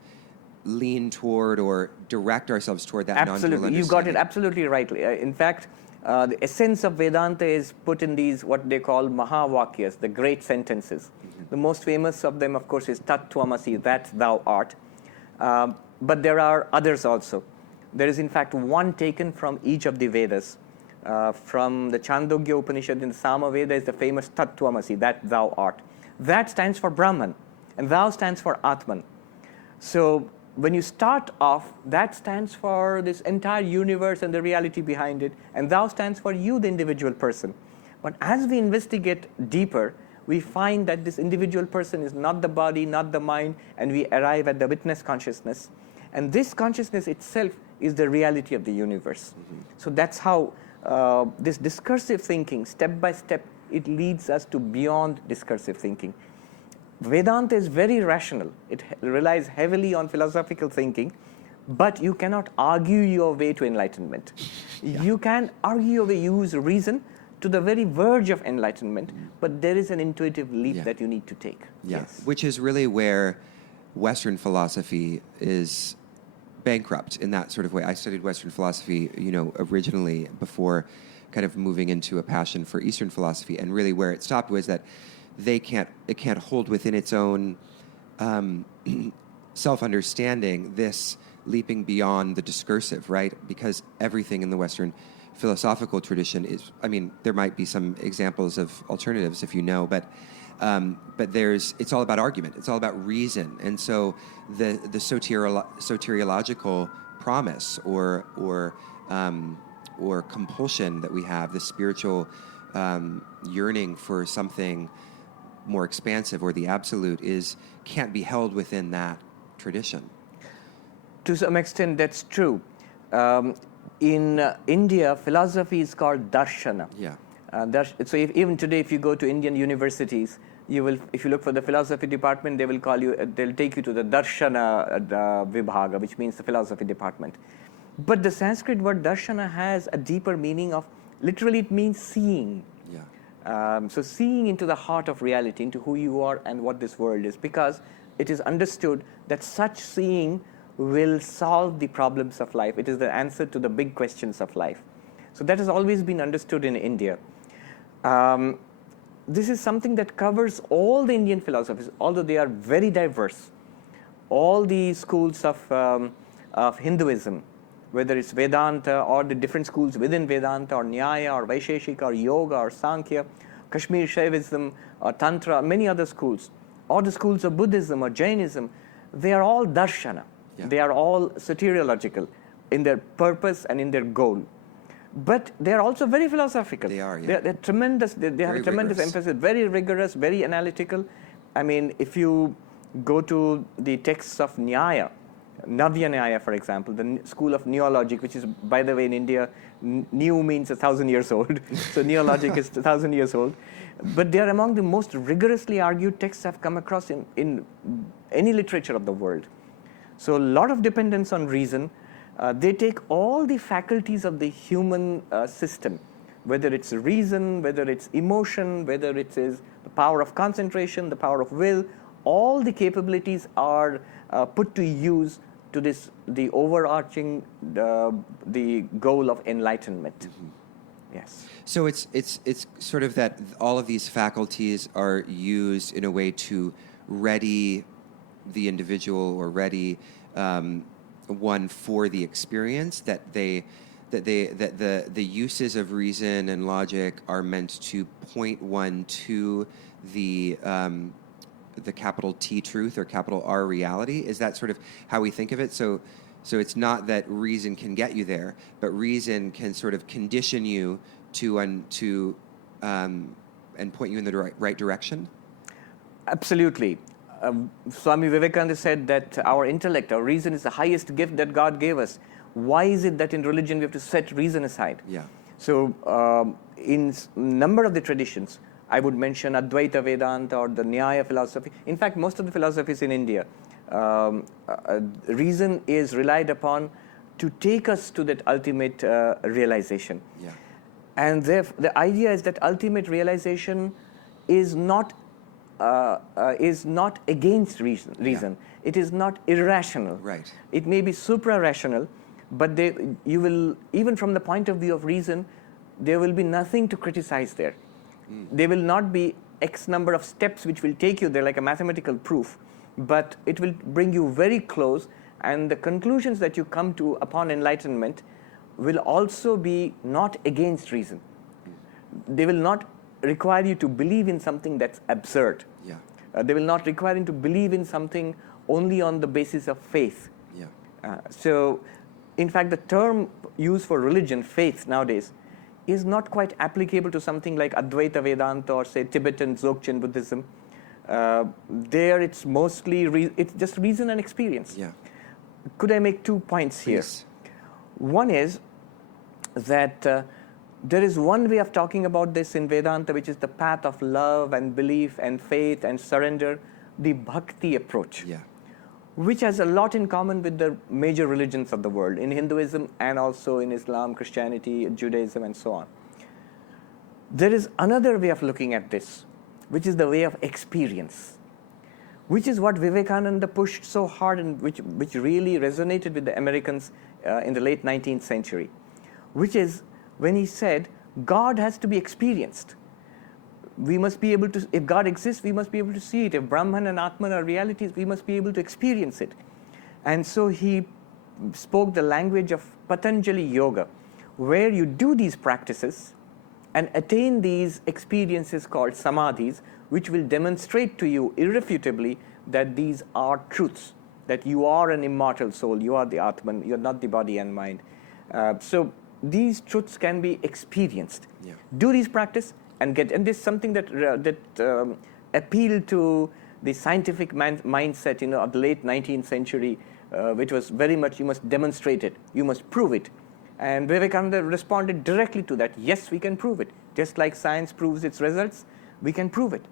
lean toward or direct ourselves toward that non-dual Absolutely. understanding. You got it absolutely rightly. In fact, the essence of Vedanta is put in these, what they call Mahavakyas, the great sentences. Mm-hmm. The most famous of them, of course, is Tat Tvamasi, that thou art. But there are others also. There is, in fact, one taken from each of the Vedas. From the Chandogya Upanishad in the Sama Veda is the famous Tat Tvamasi, that thou art. That stands for Brahman, and thou stands for Atman. So when you start off, that stands for this entire universe and the reality behind it, and thou stands for you, the individual person. But as we investigate deeper, we find that this individual person is not the body, not the mind, and we arrive at the witness consciousness. And this consciousness itself is the reality of the universe. Mm-hmm. So that's how this discursive thinking, step by step, it leads us to beyond discursive thinking. Vedanta is very rational. It relies heavily on philosophical thinking, but you cannot argue your way to enlightenment. Yeah. You can argue your way, use reason to the very verge of enlightenment, but there is an intuitive leap that you need to take. Yeah. Yes. Which is really where Western philosophy is bankrupt in that sort of way. I studied Western philosophy, originally before kind of moving into a passion for Eastern philosophy, and really where it stopped was that it can't hold within its own self-understanding this leaping beyond the discursive, right? Because everything in the Western philosophical tradition is, there might be some examples of alternatives if but it's all about argument. It's all about reason. And so the soteriological promise or compulsion that we have, the spiritual yearning for something more expansive or the absolute can't be held within that tradition. To some extent, that's true. In India, philosophy is called darshana. Yeah. So even today, if you go to Indian universities, if you look for the philosophy department, they'll take you to the darshana vibhaga, which means the philosophy department. But the Sanskrit word darshana has a deeper meaning of, literally it means seeing. Yeah. So seeing into the heart of reality, into who you are and what this world is, because it is understood that such seeing will solve the problems of life. It is the answer to the big questions of life. So that has always been understood in India. This is something that covers all the Indian philosophies, although they are very diverse. All the schools of Hinduism, whether it's Vedanta or the different schools within Vedanta or Nyaya or Vaisheshika or Yoga or Sankhya, Kashmir Shaivism or Tantra, many other schools, or the schools of Buddhism or Jainism, they are all darshana. Yeah. They are all soteriological in their purpose and in their goal. But they are also very philosophical. They are, yeah. They're tremendous. They have a tremendous emphasis, very rigorous, very analytical. If you go to the texts of Nyaya, Navya Nyaya, for example, the school of neologic, which is, by the way, in India, new means 1,000 years old. So neologic is 1,000 years old. But they are among the most rigorously argued texts I've come across in any literature of the world. So a lot of dependence on reason. They take all the faculties of the human system, whether it's reason, whether it's emotion, whether it is the power of concentration, the power of will, all the capabilities are put to use to the overarching, the goal of enlightenment. Mm-hmm. Yes. So it's sort of that all of these faculties are used in a way to ready the individual or ready one for the experience, that the uses of reason and logic are meant to point one to the capital T truth or capital R reality. Is that sort of how we think of it? So it's not that reason can get you there, but reason can sort of condition you to and point you in the right direction? Absolutely. Swami Vivekananda said that our intellect, our reason, is the highest gift that God gave us. Why is it that in religion we have to set reason aside? Yeah. So in number of the traditions, I would mention Advaita Vedanta or the Nyaya philosophy. In fact, most of the philosophies in India, reason is relied upon to take us to that ultimate realization. Yeah. And the idea is that ultimate realization is not against reason. Yeah. It is not irrational. Right. It may be supra-rational, but you will, even from the point of view of reason, there will be nothing to criticize there. There will not be X number of steps which will take you there like a mathematical proof, but it will bring you very close, and the conclusions that you come to upon enlightenment will also be not against reason. They will not require you to believe in something that's absurd. Yeah. They will not require you to believe in something only on the basis of faith. Yeah. So, in fact, the term used for religion, faith, nowadays, is not quite applicable to something like Advaita Vedanta or, say, Tibetan Dzogchen Buddhism. There, it's mostly it's just reason and experience. Yeah. Could I make 2 points here? Please. One is that there is one way of talking about this in Vedanta, which is the path of love and belief and faith and surrender, the bhakti approach, Yeah. which has a lot in common with the major religions of the world, in Hinduism and also in Islam, Christianity, Judaism, and so on. There is another way of looking at this, which is the way of experience, which is what Vivekananda pushed so hard and which really resonated with the Americans in the late 19th century, which is when he said, God has to be experienced. We must be able to, if God exists, we must be able to see it. If Brahman and Atman are realities, we must be able to experience it. And so he spoke the language of Patanjali Yoga, where you do these practices and attain these experiences called samadhis, which will demonstrate to you irrefutably that these are truths, that you are an immortal soul, you are the Atman, you're not the body and mind. So these truths can be experienced. Yeah. Do these practice and this is something that appealed to the scientific mindset, of the late 19th century, which was very much, you must demonstrate it, you must prove it. And Vivekananda responded directly to that. Yes, we can prove it. Just like science proves its results, we can prove it.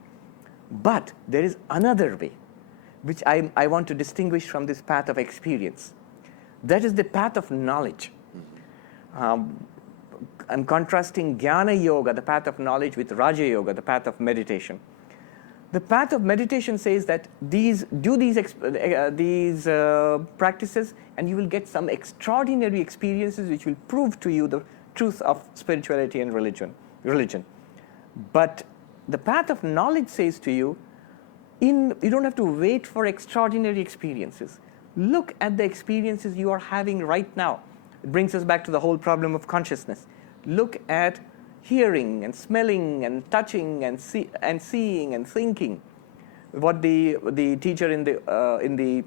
But there is another way, which I want to distinguish from this path of experience. That is the path of knowledge. I'm contrasting Jnana Yoga, the path of knowledge, with Raja Yoga, the path of meditation. The path of meditation says that these practices, and you will get some extraordinary experiences which will prove to you the truth of spirituality and religion. But the path of knowledge says to you, you don't have to wait for extraordinary experiences. Look at the experiences you are having right now. It brings us back to the whole problem of consciousness. Look at hearing and smelling and touching and seeing and thinking. What the teacher in the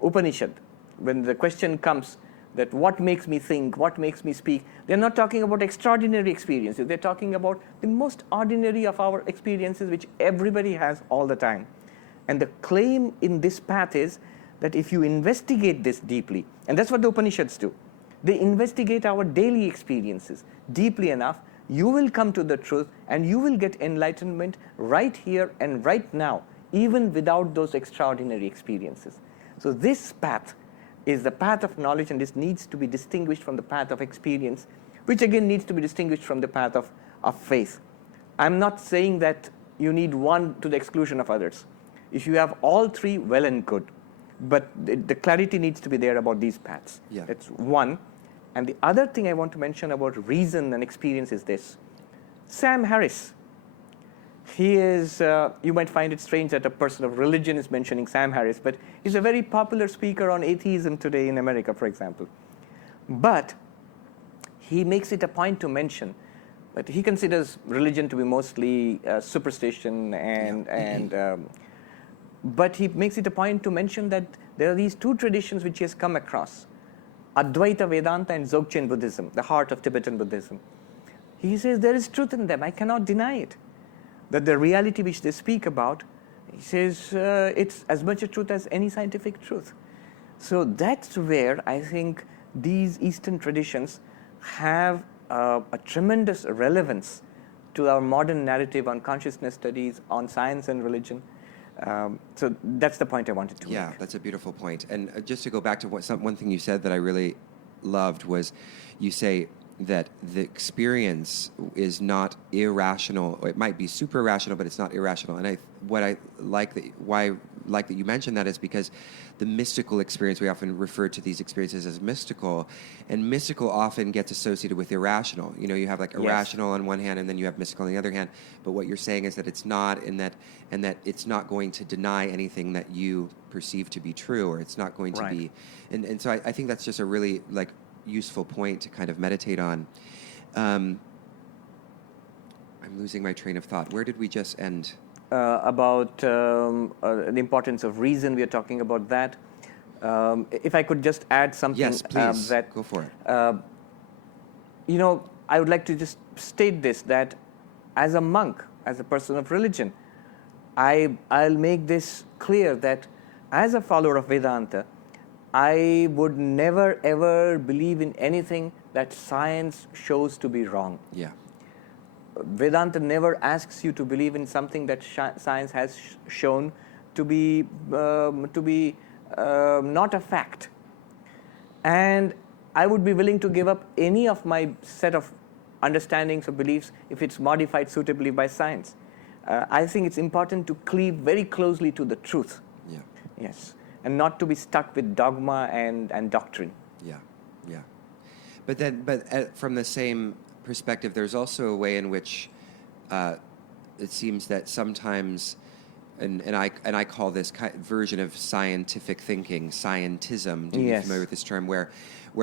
Upanishad, when the question comes that what makes me think, what makes me speak, they're not talking about extraordinary experiences. They're talking about the most ordinary of our experiences, which everybody has all the time. And the claim in this path is that if you investigate this deeply, and that's what the Upanishads do, they investigate our daily experiences deeply enough, you will come to the truth and you will get enlightenment right here and right now, even without those extraordinary experiences. So this path is the path of knowledge, and this needs to be distinguished from the path of experience, which again needs to be distinguished from the path of faith. I'm not saying that you need one to the exclusion of others. If you have all three, well and good. But the clarity needs to be there about these paths. Yeah. That's one. And the other thing I want to mention about reason and experience is this. Sam Harris. He is, you might find it strange that a person of religion is mentioning Sam Harris, but he's a very popular speaker on atheism today in America, for example. But he makes it a point to mention that he considers religion to be mostly superstition but he makes it a point to mention that there are these two traditions which he has come across, Advaita Vedanta and Dzogchen Buddhism, the heart of Tibetan Buddhism. He says there is truth in them. I cannot deny it. That the reality which they speak about, he says it's as much a truth as any scientific truth. So that's where I think these Eastern traditions have a tremendous relevance to our modern narrative on consciousness studies, on science and religion. So that's the point I wanted to make. Yeah, that's a beautiful point. And just to go back to one thing you said that I really loved was you say that the experience is not irrational. It might be super rational, but it's not irrational. And why I like that you mentioned that is because the mystical experience, we often refer to these experiences as mystical, and mystical often gets associated with irrational. You know, you have like irrational on one hand, and then you have mystical on the other hand. But what you're saying is that it's not, and that it's not going to deny anything that you perceive to be true, or it's not going to be. And so I think that's just a really useful point to kind of meditate on. I'm losing my train of thought. Where did we just end? About the importance of reason. We are talking about that. If I could just add something. Yes, please. Go for it. I would like to just state this, that as a monk, as a person of religion, I'll make this clear that as a follower of Vedanta, I would never ever believe in anything that science shows to be wrong. Yeah. Vedanta never asks you to believe in something that science has shown to be not a fact. And I would be willing to give up any of my set of understandings or beliefs if it's modified suitably by science. I think it's important to cleave very closely to the truth. Yeah. Yes. And not to be stuck with dogma and doctrine. Yeah, yeah. But from the same perspective, there's also a way in which it seems that sometimes, and I call this version of scientific thinking scientism. Do you be familiar with this term? Where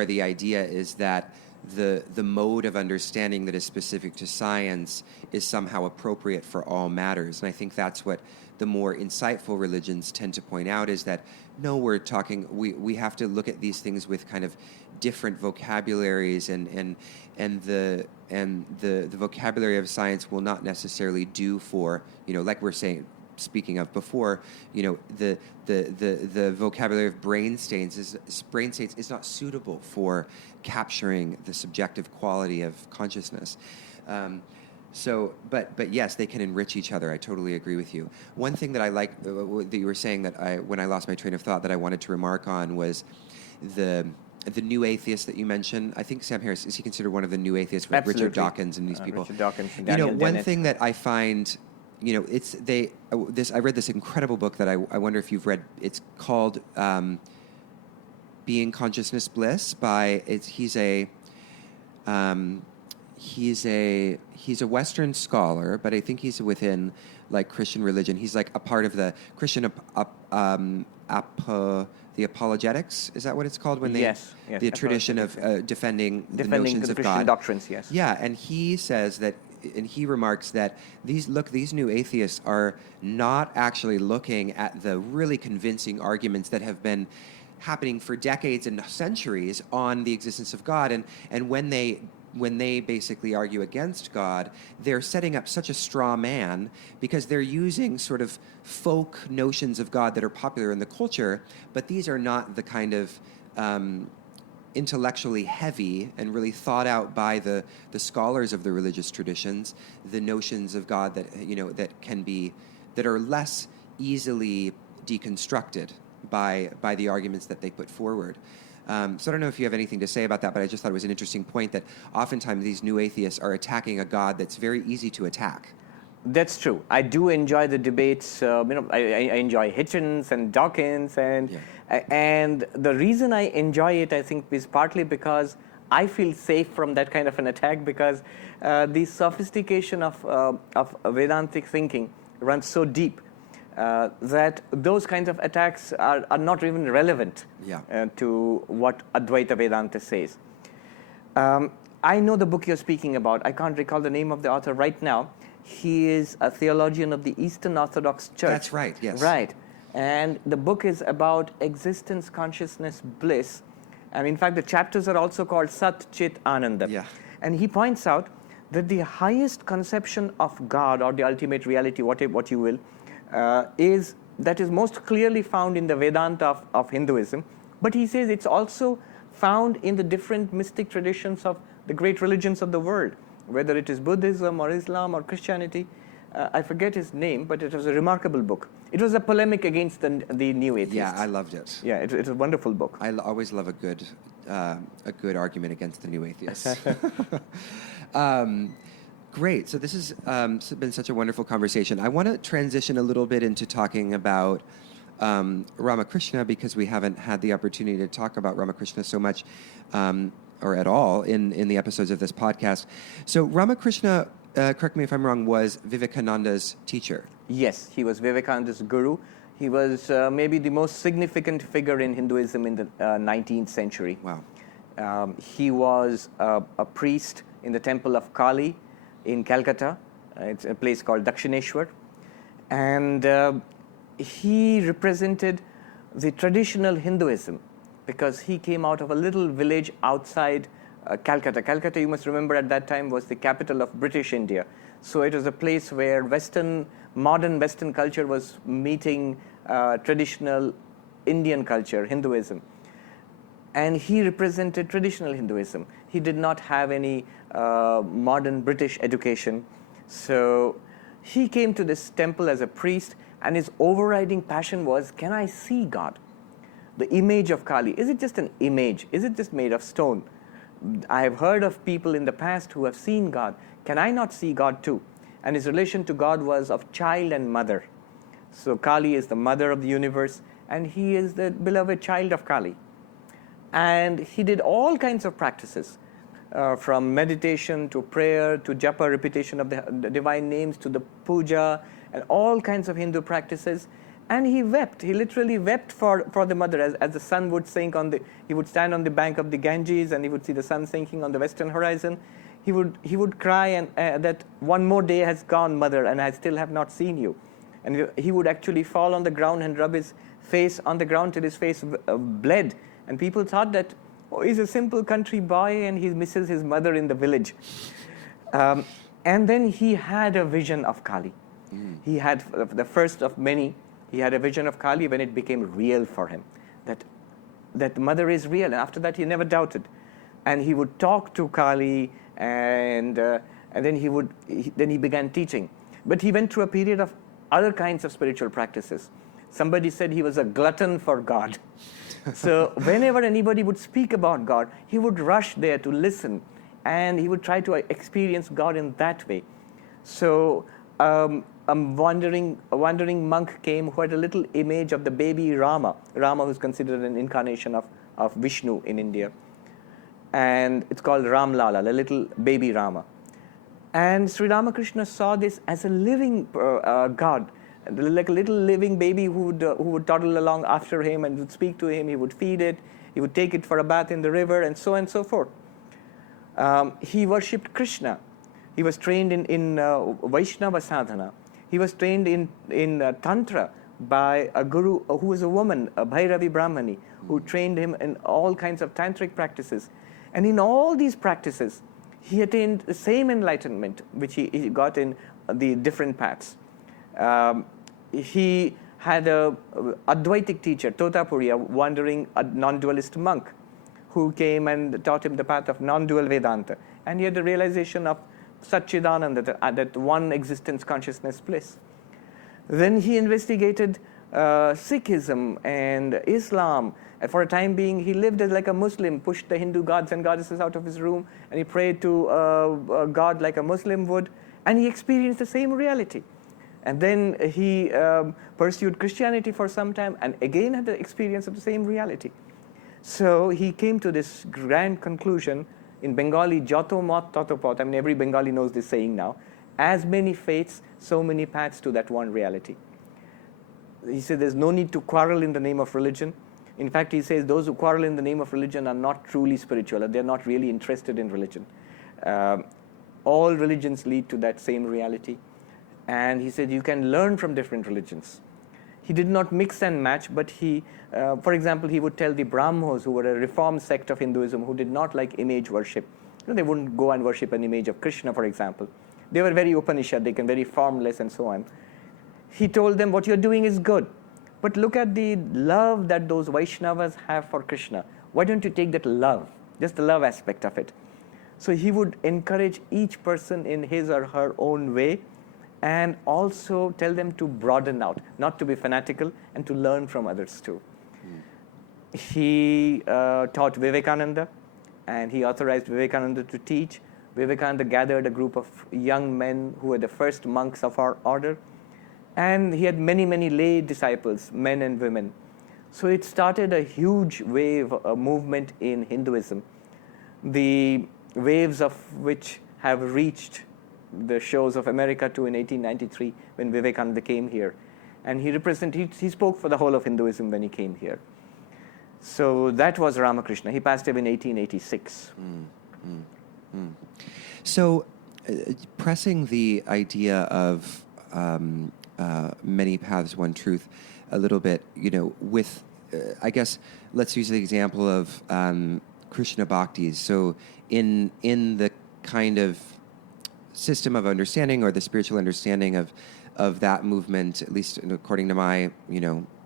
the idea is that the mode of understanding that is specific to science is somehow appropriate for all matters. And I think that's what the more insightful religions tend to point out, is that no, we have to look at these things with kind of different vocabularies, and the vocabulary of science will not necessarily do for, like we're speaking of before, the vocabulary of brain states is not suitable for capturing the subjective quality of consciousness. But yes, they can enrich each other. I totally agree with you. One thing that I like that you were saying that when I lost my train of thought that I wanted to remark on was the new atheist that you mentioned. I think Sam Harris, is he considered one of the new atheists with Absolutely. Richard Dawkins and these people? Richard Dawkins and Daniel one Dennett. thing that I find, I read this incredible book that I wonder if you've read. It's called Being Consciousness Bliss he's a Western scholar, but I think he's within Christian religion. He's a part of the Christian the apologetics. Is that what it's called when they the tradition of defending the notions the of Christian God? doctrines? Yes. Yeah, and he says that, and he remarks that these new atheists are not actually looking at the really convincing arguments that have been happening for decades and centuries on the existence of God, and when they basically argue against God, they're setting up such a straw man because they're using sort of folk notions of God that are popular in the culture, but these are not the kind of intellectually heavy and really thought out by the scholars of the religious traditions, the notions of God that are less easily deconstructed by the arguments that they put forward. So I don't know if you have anything to say about that, but I just thought it was an interesting point that oftentimes these new atheists are attacking a God that's very easy to attack. That's true. I do enjoy the debates. I enjoy Hitchens and Dawkins, and the reason I enjoy it, I think, is partly because I feel safe from that kind of an attack, because the sophistication of Vedantic thinking runs so deep that those kinds of attacks are not even relevant to what Advaita Vedanta says. I know the book you're speaking about. I can't recall the name of the author right now. He is a theologian of the Eastern Orthodox Church. That's right, yes. Right. And the book is about existence, consciousness, bliss. And in fact, the chapters are also called Sat Chit Ananda. Yeah. And he points out that the highest conception of God, or the ultimate reality, what you will, is most clearly found in the Vedanta of Hinduism. But he says it's also found in the different mystic traditions of the great religions of the world, whether it is Buddhism or Islam or Christianity. I forget his name, but it was a remarkable book. It was a polemic against the new atheists. Yeah, I loved it. Yeah, it's a wonderful book. I always love a good argument against the new atheists. Great. So this has been such a wonderful conversation. I want to transition a little bit into talking about Ramakrishna, because we haven't had the opportunity to talk about Ramakrishna so much or at all in the episodes of this podcast. So Ramakrishna, correct me if I'm wrong, was Vivekananda's teacher. Yes, he was Vivekananda's guru. He was maybe the most significant figure in Hinduism in the 19th century. Wow. He was a priest in the temple of Kali in Calcutta. It's a place called Dakshineshwar. And he represented the traditional Hinduism, because he came out of a little village outside Calcutta. Calcutta, you must remember, at that time was the capital of British India. So it was a place where modern Western culture was meeting traditional Indian culture, Hinduism. And he represented traditional Hinduism. He did not have any modern British education. So he came to this temple as a priest, and his overriding passion was, can I see God? The image of Kali, is it just an image? Is it just made of stone? I have heard of people in the past who have seen God. Can I not see God too? And his relation to God was of child and mother. So Kali is the mother of the universe, and he is the beloved child of Kali. And he did all kinds of practices, from meditation to prayer to japa, repetition of the divine names, to the puja, and all kinds of Hindu practices. And he wept. He literally wept for the mother, as the sun would sink he would stand on the bank of the Ganges, and he would see the sun sinking on the western horizon. He would cry, and that one more day has gone, mother, and I still have not seen you. And he would actually fall on the ground and rub his face on the ground till his face bled. And people thought that, oh, he's a simple country boy and he misses his mother in the village. And then he had a vision of Kali. He had the first of many. He had a vision of Kali when it became real for him, that mother is real. And after that, he never doubted. And he would talk to Kali, and then he began teaching. But he went through a period of other kinds of spiritual practices. Somebody said he was a glutton for God. So whenever anybody would speak about God, he would rush there to listen, and he would try to experience God in that way. So a wandering monk came who had a little image of the baby Rama, who's considered an incarnation of Vishnu in India. And it's called Ram Lala, the little baby Rama. And Sri Ramakrishna saw this as a living God, like a little living baby who would toddle along after him and would speak to him. He would feed it. He would take it for a bath in the river, and so on and so forth. He worshipped Krishna. He was trained in Vaishnava sadhana. He was trained in Tantra by a guru who was a woman, a Bhairavi Brahmani, who trained him in all kinds of tantric practices. And in all these practices, he attained the same enlightenment which he got in the different paths. He had a Advaitic teacher, Totapuri, a wandering non-dualist monk, who came and taught him the path of non-dual Vedanta. And he had the realization of Satchidananda, that one existence, consciousness, bliss. Then he investigated Sikhism and Islam. And for a time being, he lived as like a Muslim, pushed the Hindu gods and goddesses out of his room, and he prayed to God like a Muslim would, and he experienced the same reality. And then he pursued Christianity for some time, and again had the experience of the same reality. So he came to this grand conclusion in Bengali, Jato Mat Tato Pot. I mean, every Bengali knows this saying now. As many faiths, so many paths to that one reality. He said there's no need to quarrel in the name of religion. In fact, he says those who quarrel in the name of religion are not truly spiritual, they're not really interested in religion. All religions lead to that same reality. And he said you can learn from different religions. He did not mix and match, but he, for example, he would tell the Brahmos, who were a reformed sect of Hinduism, who did not like image worship. They wouldn't go and worship an image of Krishna, for example. They were very Upanishadic and very formless and so on. He told them, what you're doing is good, but look at the love that those Vaishnavas have for Krishna. Why don't you take that love, just the love aspect of it? So he would encourage each person in his or her own way, and also tell them to broaden out, not to be fanatical, and to learn from others too. He taught Vivekananda, and he authorized Vivekananda to teach. Vivekananda gathered a group of young men who were the first monks of our order, and he had many, many lay disciples, men and women. So it started a huge wave, a movement in Hinduism, the waves of which have reached the shores of America too in 1893 when Vivekananda came here. And he spoke for the whole of Hinduism when he came here. So that was Ramakrishna. He passed away in 1886. So pressing the idea of many paths, one truth a little bit, with, I guess, let's use the example of Krishna Bhaktis. So in the kind of system of understanding or the spiritual understanding of that movement, at least according to my,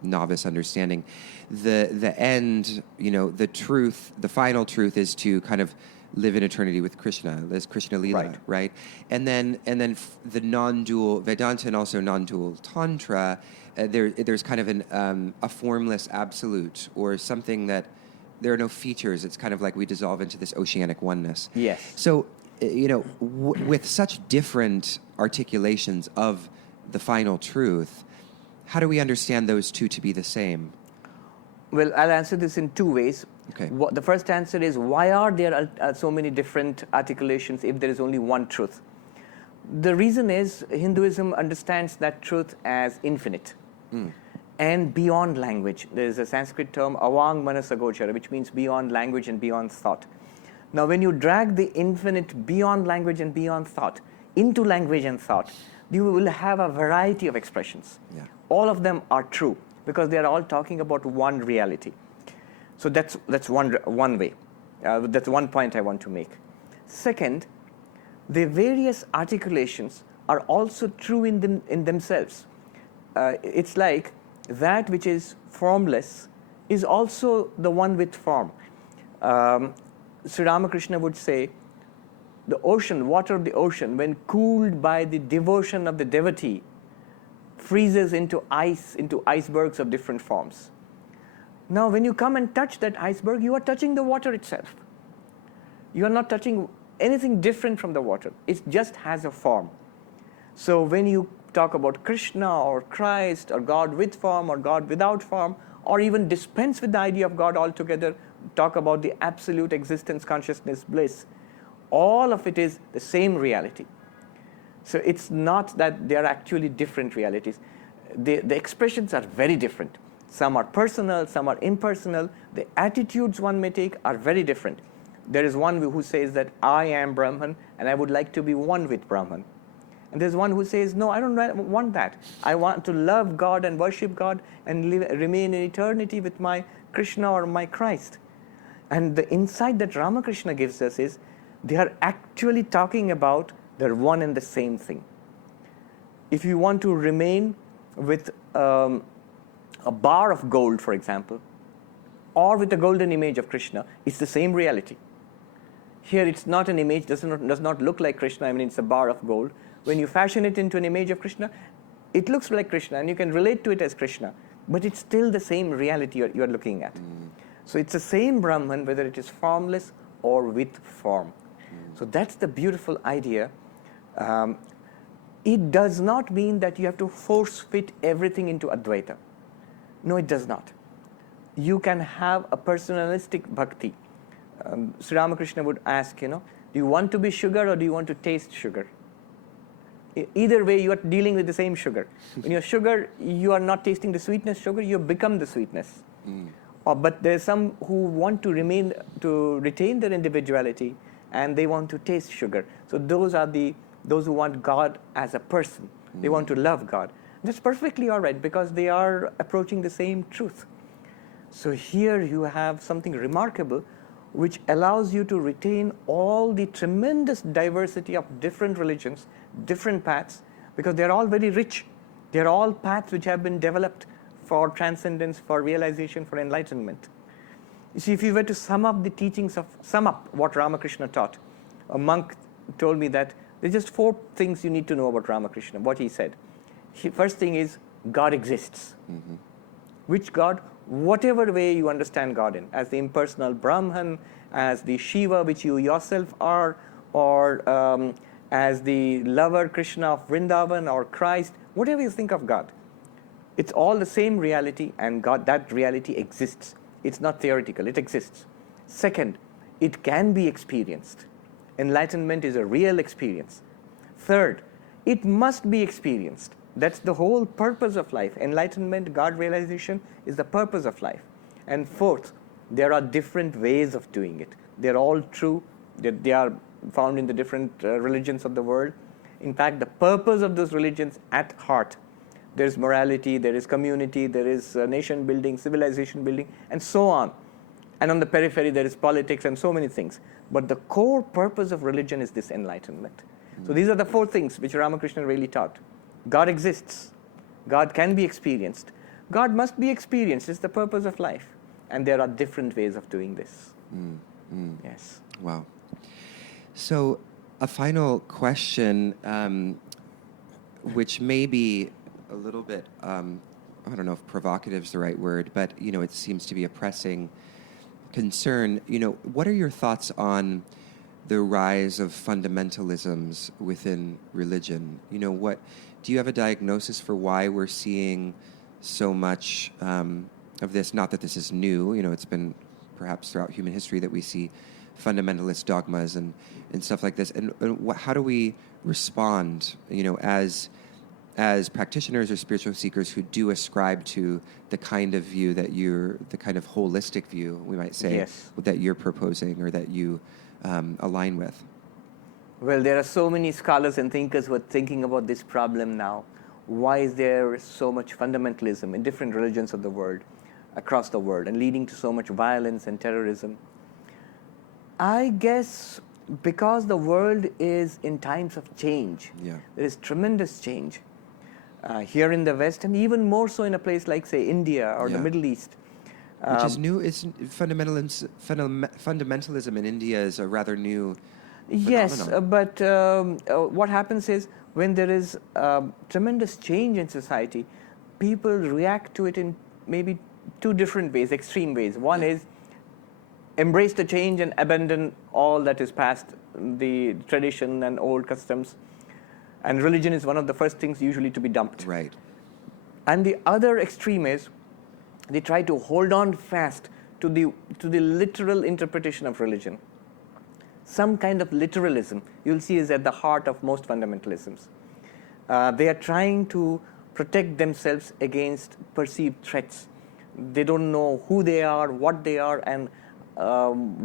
novice understanding, the end, the truth, the final truth is to kind of live in eternity with Krishna, as Krishna Lila, right? And then the non-dual Vedanta and also non-dual Tantra, there's kind of a formless absolute, or something that there are no features. It's kind of like we dissolve into this oceanic oneness. Yes. So, with such different articulations of the final truth, how do we understand those two to be the same? Well, I'll answer this in two ways. Okay. The first answer is, why are there so many different articulations if there is only one truth? The reason is Hinduism understands that truth as infinite and beyond language. There is a Sanskrit term, avang manasagochara, which means beyond language and beyond thought. Now, when you drag the infinite beyond language and beyond thought into language and thought, you will have a variety of expressions. Yeah. All of them are true because they are all talking about one reality. So that's one way. That's one point I want to make. Second, the various articulations are also true in themselves. It's like that which is formless is also the one with form. Sri Ramakrishna would say, the ocean, water of the ocean, when cooled by the devotion of the devotee, freezes into ice, into icebergs of different forms. Now, when you come and touch that iceberg, you are touching the water itself. You are not touching anything different from the water. It just has a form. So when you talk about Krishna or Christ or God with form or God without form, or even dispense with the idea of God altogether, talk about the absolute existence, consciousness, bliss, all of it is the same reality. So it's not that they are actually different realities. The expressions are very different. Some are personal, some are impersonal. The attitudes one may take are very different. There is one who says that I am Brahman and I would like to be one with Brahman. And there's one who says, no, I don't want that. I want to love God and worship God and remain in eternity with my Krishna or my Christ. And the insight that Ramakrishna gives us is they are actually talking about the one and the same thing. If you want to remain with a bar of gold, for example, or with a golden image of Krishna, it's the same reality. Here it's not an image, does not look like Krishna, I mean it's a bar of gold. When you fashion it into an image of Krishna, it looks like Krishna and you can relate to it as Krishna. but it's still the same reality you're looking at. So it's the same Brahman, whether it is formless or with form. So that's the beautiful idea. It does not mean that you have to force fit everything into Advaita. No, it does not. You can have a personalistic bhakti. Sri Ramakrishna would ask, do you want to be sugar or do you want to taste sugar? Either way, you are dealing with the same sugar. When you're sugar, you are not tasting the sweetness sugar, you become the sweetness. But there's some who want to retain their individuality, and they want to taste sugar. So those are those who want God as a person. They want to love God. That's perfectly all right, because they are approaching the same truth. So here you have something remarkable which allows you to retain all the tremendous diversity of different religions, different paths, because they're all very rich. They're all paths which have been developed for transcendence, for realization, for enlightenment. You see, if you were to sum up what Ramakrishna taught, a monk told me that there's just 4 things you need to know about Ramakrishna, what he said. First thing is, God exists. Which God? Whatever way you understand God in, as the impersonal Brahman, as the Shiva which you yourself are, or as the lover Krishna of Vrindavan or Christ, whatever you think of God. It's all the same reality, and God, that reality exists. It's not theoretical, it exists. Second, it can be experienced. Enlightenment is a real experience. Third, it must be experienced. That's the whole purpose of life. Enlightenment, God realization is the purpose of life. And fourth, there are different ways of doing it. They're all true. They are found in the different religions of the world. In fact, the purpose of those religions at heart, there is morality, there is community, there is nation building, civilization building, and so on. And on the periphery, there is politics and so many things. But the core purpose of religion is this enlightenment. So these are the 4 things which Ramakrishna really taught. God exists. God can be experienced. God must be experienced. It's the purpose of life. And there are different ways of doing this. Yes. Wow. So a final question, which may be a little bit, I don't know if provocative is the right word, but, it seems to be a pressing concern. What are your thoughts on the rise of fundamentalisms within religion? Do you have a diagnosis for why we're seeing so much of this? Not that this is new. It's been perhaps throughout human history that we see fundamentalist dogmas and stuff like this. And how do we respond, as practitioners or spiritual seekers who do ascribe to the kind of view that the kind of holistic view, we might say, yes, that you're proposing or that you align with? Well, there are so many scholars and thinkers who are thinking about this problem now. Why is there so much fundamentalism in different religions of the world, across the world, and leading to so much violence and terrorism? I guess because the world is in times of change. Yeah. There is tremendous change here in the West, and even more so in a place like, say, India or the Middle East. Which is new. Fundamentalism in India is a rather new Yes, phenomenon. but what happens is when there is tremendous change in society, people react to it in maybe 2 different ways, extreme ways. One is embrace the change and abandon all that is past, the tradition and old customs. And religion is one of the first things usually to be dumped. Right. And the other extreme is they try to hold on fast to the literal interpretation of religion. Some kind of literalism, you'll see, is at the heart of most fundamentalisms. They are trying to protect themselves against perceived threats. They don't know who they are, what they are, and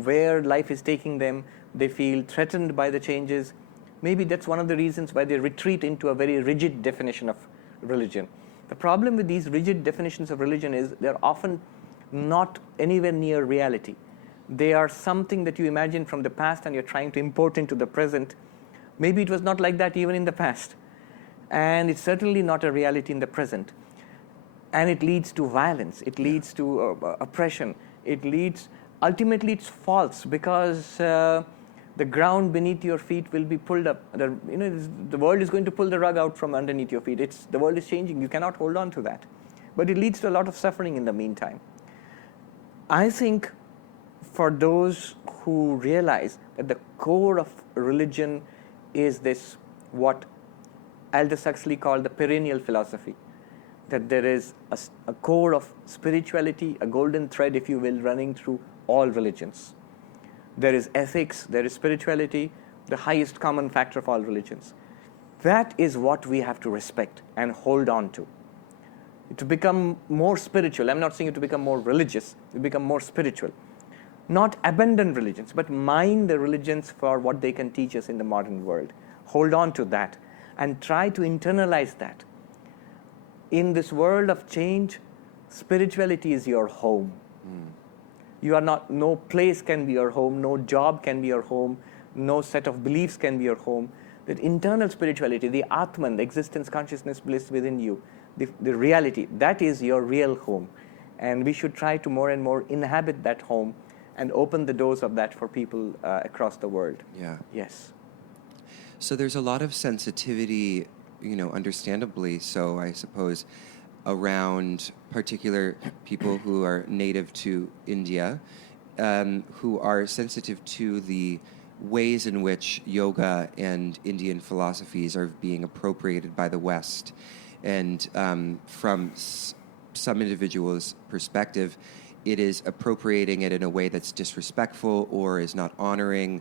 where life is taking them. They feel threatened by the changes. Maybe that's one of the reasons why they retreat into a very rigid definition of religion. The problem with these rigid definitions of religion is they're often not anywhere near reality. They are something that you imagine from the past and you're trying to import into the present. Maybe it was not like that even in the past. And it's certainly not a reality in the present. And it leads to violence. It leads to oppression. Ultimately it's false, because the ground beneath your feet will be pulled up. The world is going to pull the rug out from underneath your feet. The world is changing. You cannot hold on to that. but it leads to a lot of suffering in the meantime. I think for those who realize that the core of religion is this, what Aldous Huxley called the perennial philosophy, that there is a core of spirituality, a golden thread, if you will, running through all religions. There is ethics, there is spirituality, the highest common factor of all religions. That is what we have to respect and hold on to. To become more spiritual, I'm not saying to become more religious, to become more spiritual. Not abandon religions, but mind the religions for what they can teach us in the modern world. Hold on to that and try to internalize that. In this world of change, spirituality is your home. You are not, no place can be your home, no job can be your home, no set of beliefs can be your home. That internal spirituality, the Atman, the existence, consciousness, bliss within you, the reality, that is your real home. And we should try to more and more inhabit that home and open the doors of that for people across the world. Yeah. Yes. So there's a lot of sensitivity, understandably so, I suppose, around particular people who are native to India, who are sensitive to the ways in which yoga and Indian philosophies are being appropriated by the West. And from some individuals' perspective, it is appropriating it in a way that's disrespectful or is not honoring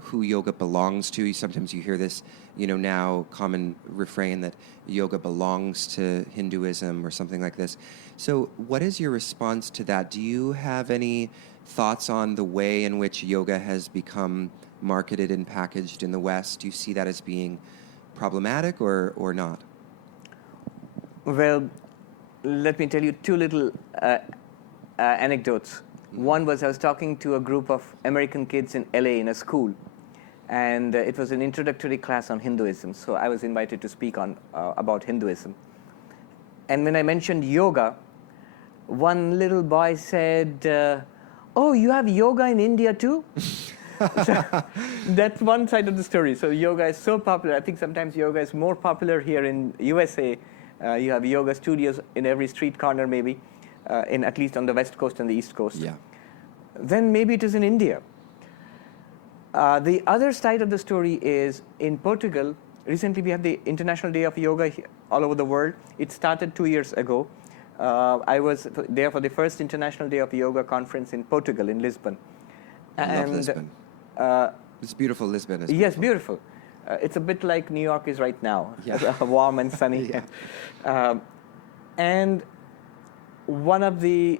who yoga belongs to. Sometimes you hear this, now common refrain that yoga belongs to Hinduism or something like this. So what is your response to that? Do you have any thoughts on the way in which yoga has become marketed and packaged in the West? Do you see that as being problematic or not? Well, let me tell you two little anecdotes. One was I was talking to a group of American kids in LA in a school, and it was an introductory class on Hinduism, so I was invited to speak on about Hinduism. And when I mentioned yoga, one little boy said, oh, you have yoga in India too? So that's one side of the story. So yoga is so popular. I think sometimes yoga is more popular here in USA. You have yoga studios in every street corner maybe, in at least on the West Coast and the East Coast. Yeah. Then maybe it is in India. The other side of the story is in Portugal. Recently we had the International Day of Yoga all over the world. It started 2 years ago. I was there for the first International Day of Yoga conference in Portugal, in Lisbon. I love Lisbon. It's beautiful, Lisbon. Is Yes, beautiful. It's a bit like New York is right now, Yeah. warm and sunny. Yeah. And one of the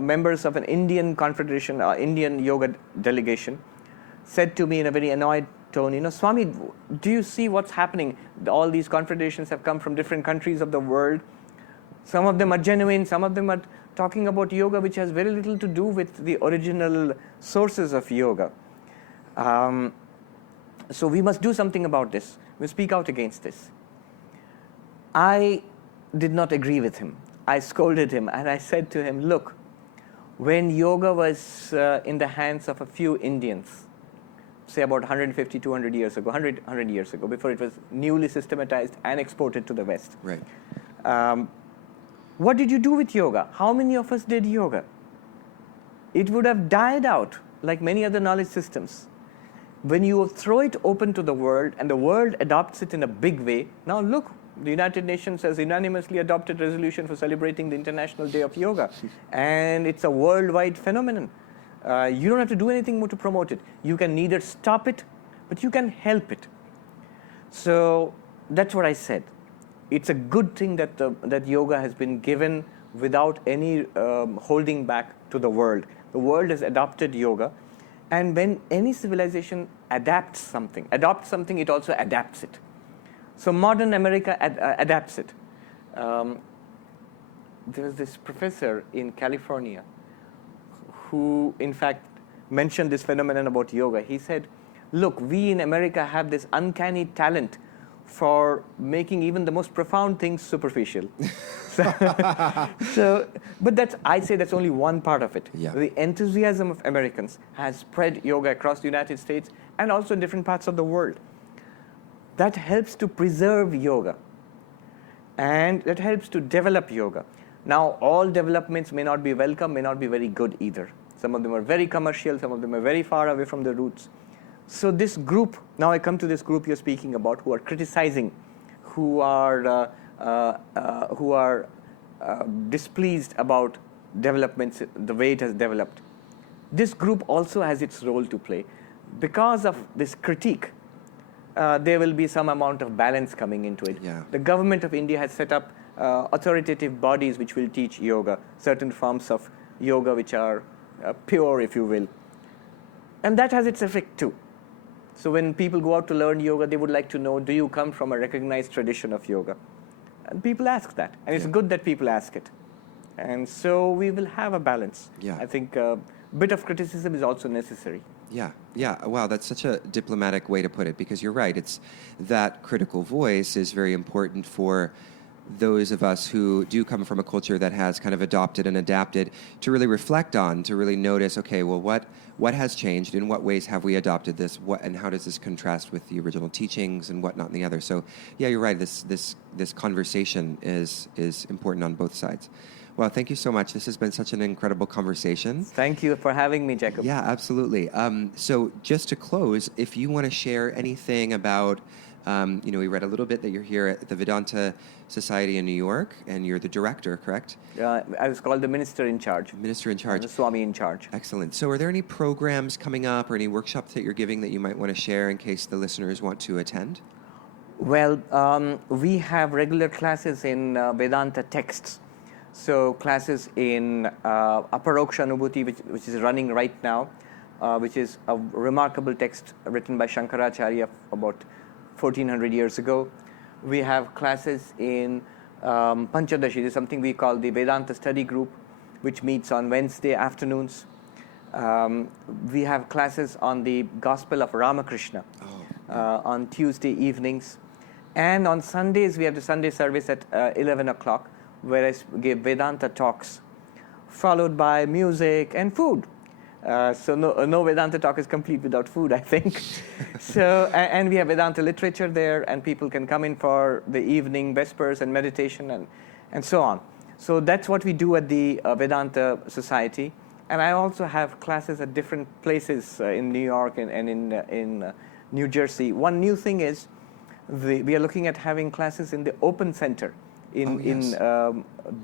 members of an Indian confederation, Indian yoga delegation, said to me in a very annoyed tone, Swami, do you see what's happening? All these confederations have come from different countries of the world. Some of them are genuine, some of them are talking about yoga which has very little to do with the original sources of yoga. So we must do something about this. We speak out against this. I did not agree with him. I scolded him and I said to him, look, when yoga was in the hands of a few Indians, say about 150, 200 years ago, 100 years ago, before it was newly systematized and exported to the West. Right. What did you do with yoga? How many of us did yoga? It would have died out like many other knowledge systems. When you throw it open to the world and the world adopts it in a big way, now look, the United Nations has unanimously adopted resolution for celebrating the International Day of Yoga. And it's a worldwide phenomenon. You don't have to do anything more to promote it. You can neither stop it, but you can help it. So that's what I said. It's a good thing that that yoga has been given without any holding back to the world. The world has adopted yoga. And when any civilization adopts something, it also adapts it. So modern America adapts it. There was this professor in California who, in fact, mentioned this phenomenon about yoga. He said, look, we in America have this uncanny talent for making even the most profound things superficial. But I say that's only one part of it. Yeah. The enthusiasm of Americans has spread yoga across the United States and also in different parts of the world. That helps to preserve yoga. and that helps to develop yoga. Now, all developments may not be welcome, may not be very good either. Some of them are very commercial, some of them are very far away from the roots. So this group, now I come to this group you're speaking about, who are criticizing, who are displeased about developments, the way it has developed. This group also has its role to play. Because of this critique, there will be some amount of balance coming into it. Yeah. The government of India has set up authoritative bodies which will teach yoga, certain forms of yoga which are pure, if you will. And that has its effect too. So when people go out to learn yoga, they would like to know, do you come from a recognized tradition of yoga? And people ask that. And it's good that people ask it. And so we will have a balance. Yeah. I think a bit of criticism is also necessary. Yeah, yeah. Wow, that's such a diplomatic way to put it, because you're right. It's that critical voice is very important for those of us who do come from a culture that has kind of adopted and adapted to really reflect on, to really notice, okay, well, what has changed? In what ways have we adopted this? And how does this contrast with the original teachings and whatnot and the other? So, yeah, you're right. This conversation is important on both sides. Well, thank you so much. This has been such an incredible conversation. Thank you for having me, Jacob. Yeah, absolutely. So just to close, if you want to share anything about, we read a little bit that you're here at the Vedanta Society in New York, and you're the director, correct? I was called the minister in charge. Minister in charge. The Swami in charge. Excellent. So are there any programs coming up or any workshops that you're giving that you might want to share in case the listeners want to attend? Well, we have regular classes in Vedanta texts. So classes in Aparoksha Anubhuti, which is running right now, which is a remarkable text written by Shankaracharya about 1400 years ago. We have classes in Panchadashi. This is something we call the Vedanta Study Group, which meets on Wednesday afternoons. We have classes on the Gospel of Ramakrishna on Tuesday evenings. And on Sundays, we have the Sunday service at 11 o'clock, where I give Vedanta talks, followed by music and food. So no Vedanta talk is complete without food, I think. So and we have Vedanta literature there, and people can come in for the evening vespers and meditation and so on. So that's what we do at the Vedanta Society. And I also have classes at different places in New York and in New Jersey. One new thing is we are looking at having classes in the Open Center in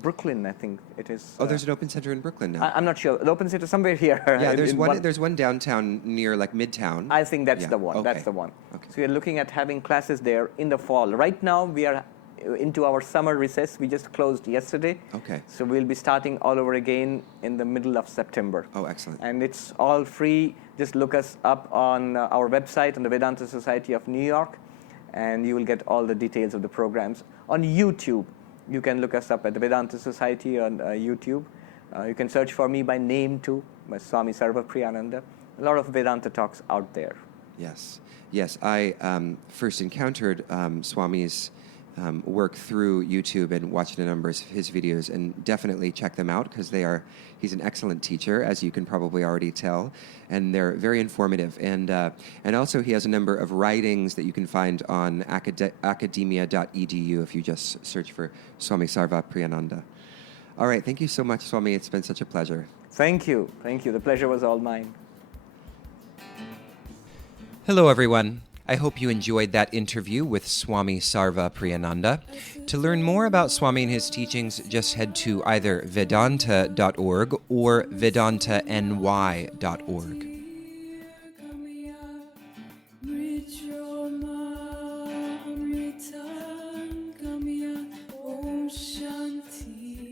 Brooklyn, I think it is. Oh, there's an Open Center in Brooklyn now. I'm not sure. The Open Center somewhere here. Yeah, there's one downtown near like Midtown. I think that's the one. Okay. That's the one. Okay. So we are looking at having classes there in the fall. Right now we are into our summer recess. We just closed yesterday. Okay. So we'll be starting all over again in the middle of September. Oh, excellent. And it's all free. Just look us up on our website, on the Vedanta Society of New York, and you will get all the details of the programs. On YouTube, you can look us up at the Vedanta Society on YouTube. You can search for me by name too, by Swami Sarvapriyananda. A lot of Vedanta talks out there. Yes. I first encountered Swami's work through YouTube and watched a number of his videos, and definitely check them out because he's an excellent teacher, as you can probably already tell, and they're very informative. And also he has a number of writings that you can find on academia.edu if you just search for Swami Sarvapriyananda. All right, thank you so much, Swami. It's been such a pleasure. Thank you. The pleasure was all mine. Hello, everyone. I hope you enjoyed that interview with Swami Sarvapriyananda. To learn more about Swami and his teachings, just head to either vedanta.org or vedantany.org. Shanti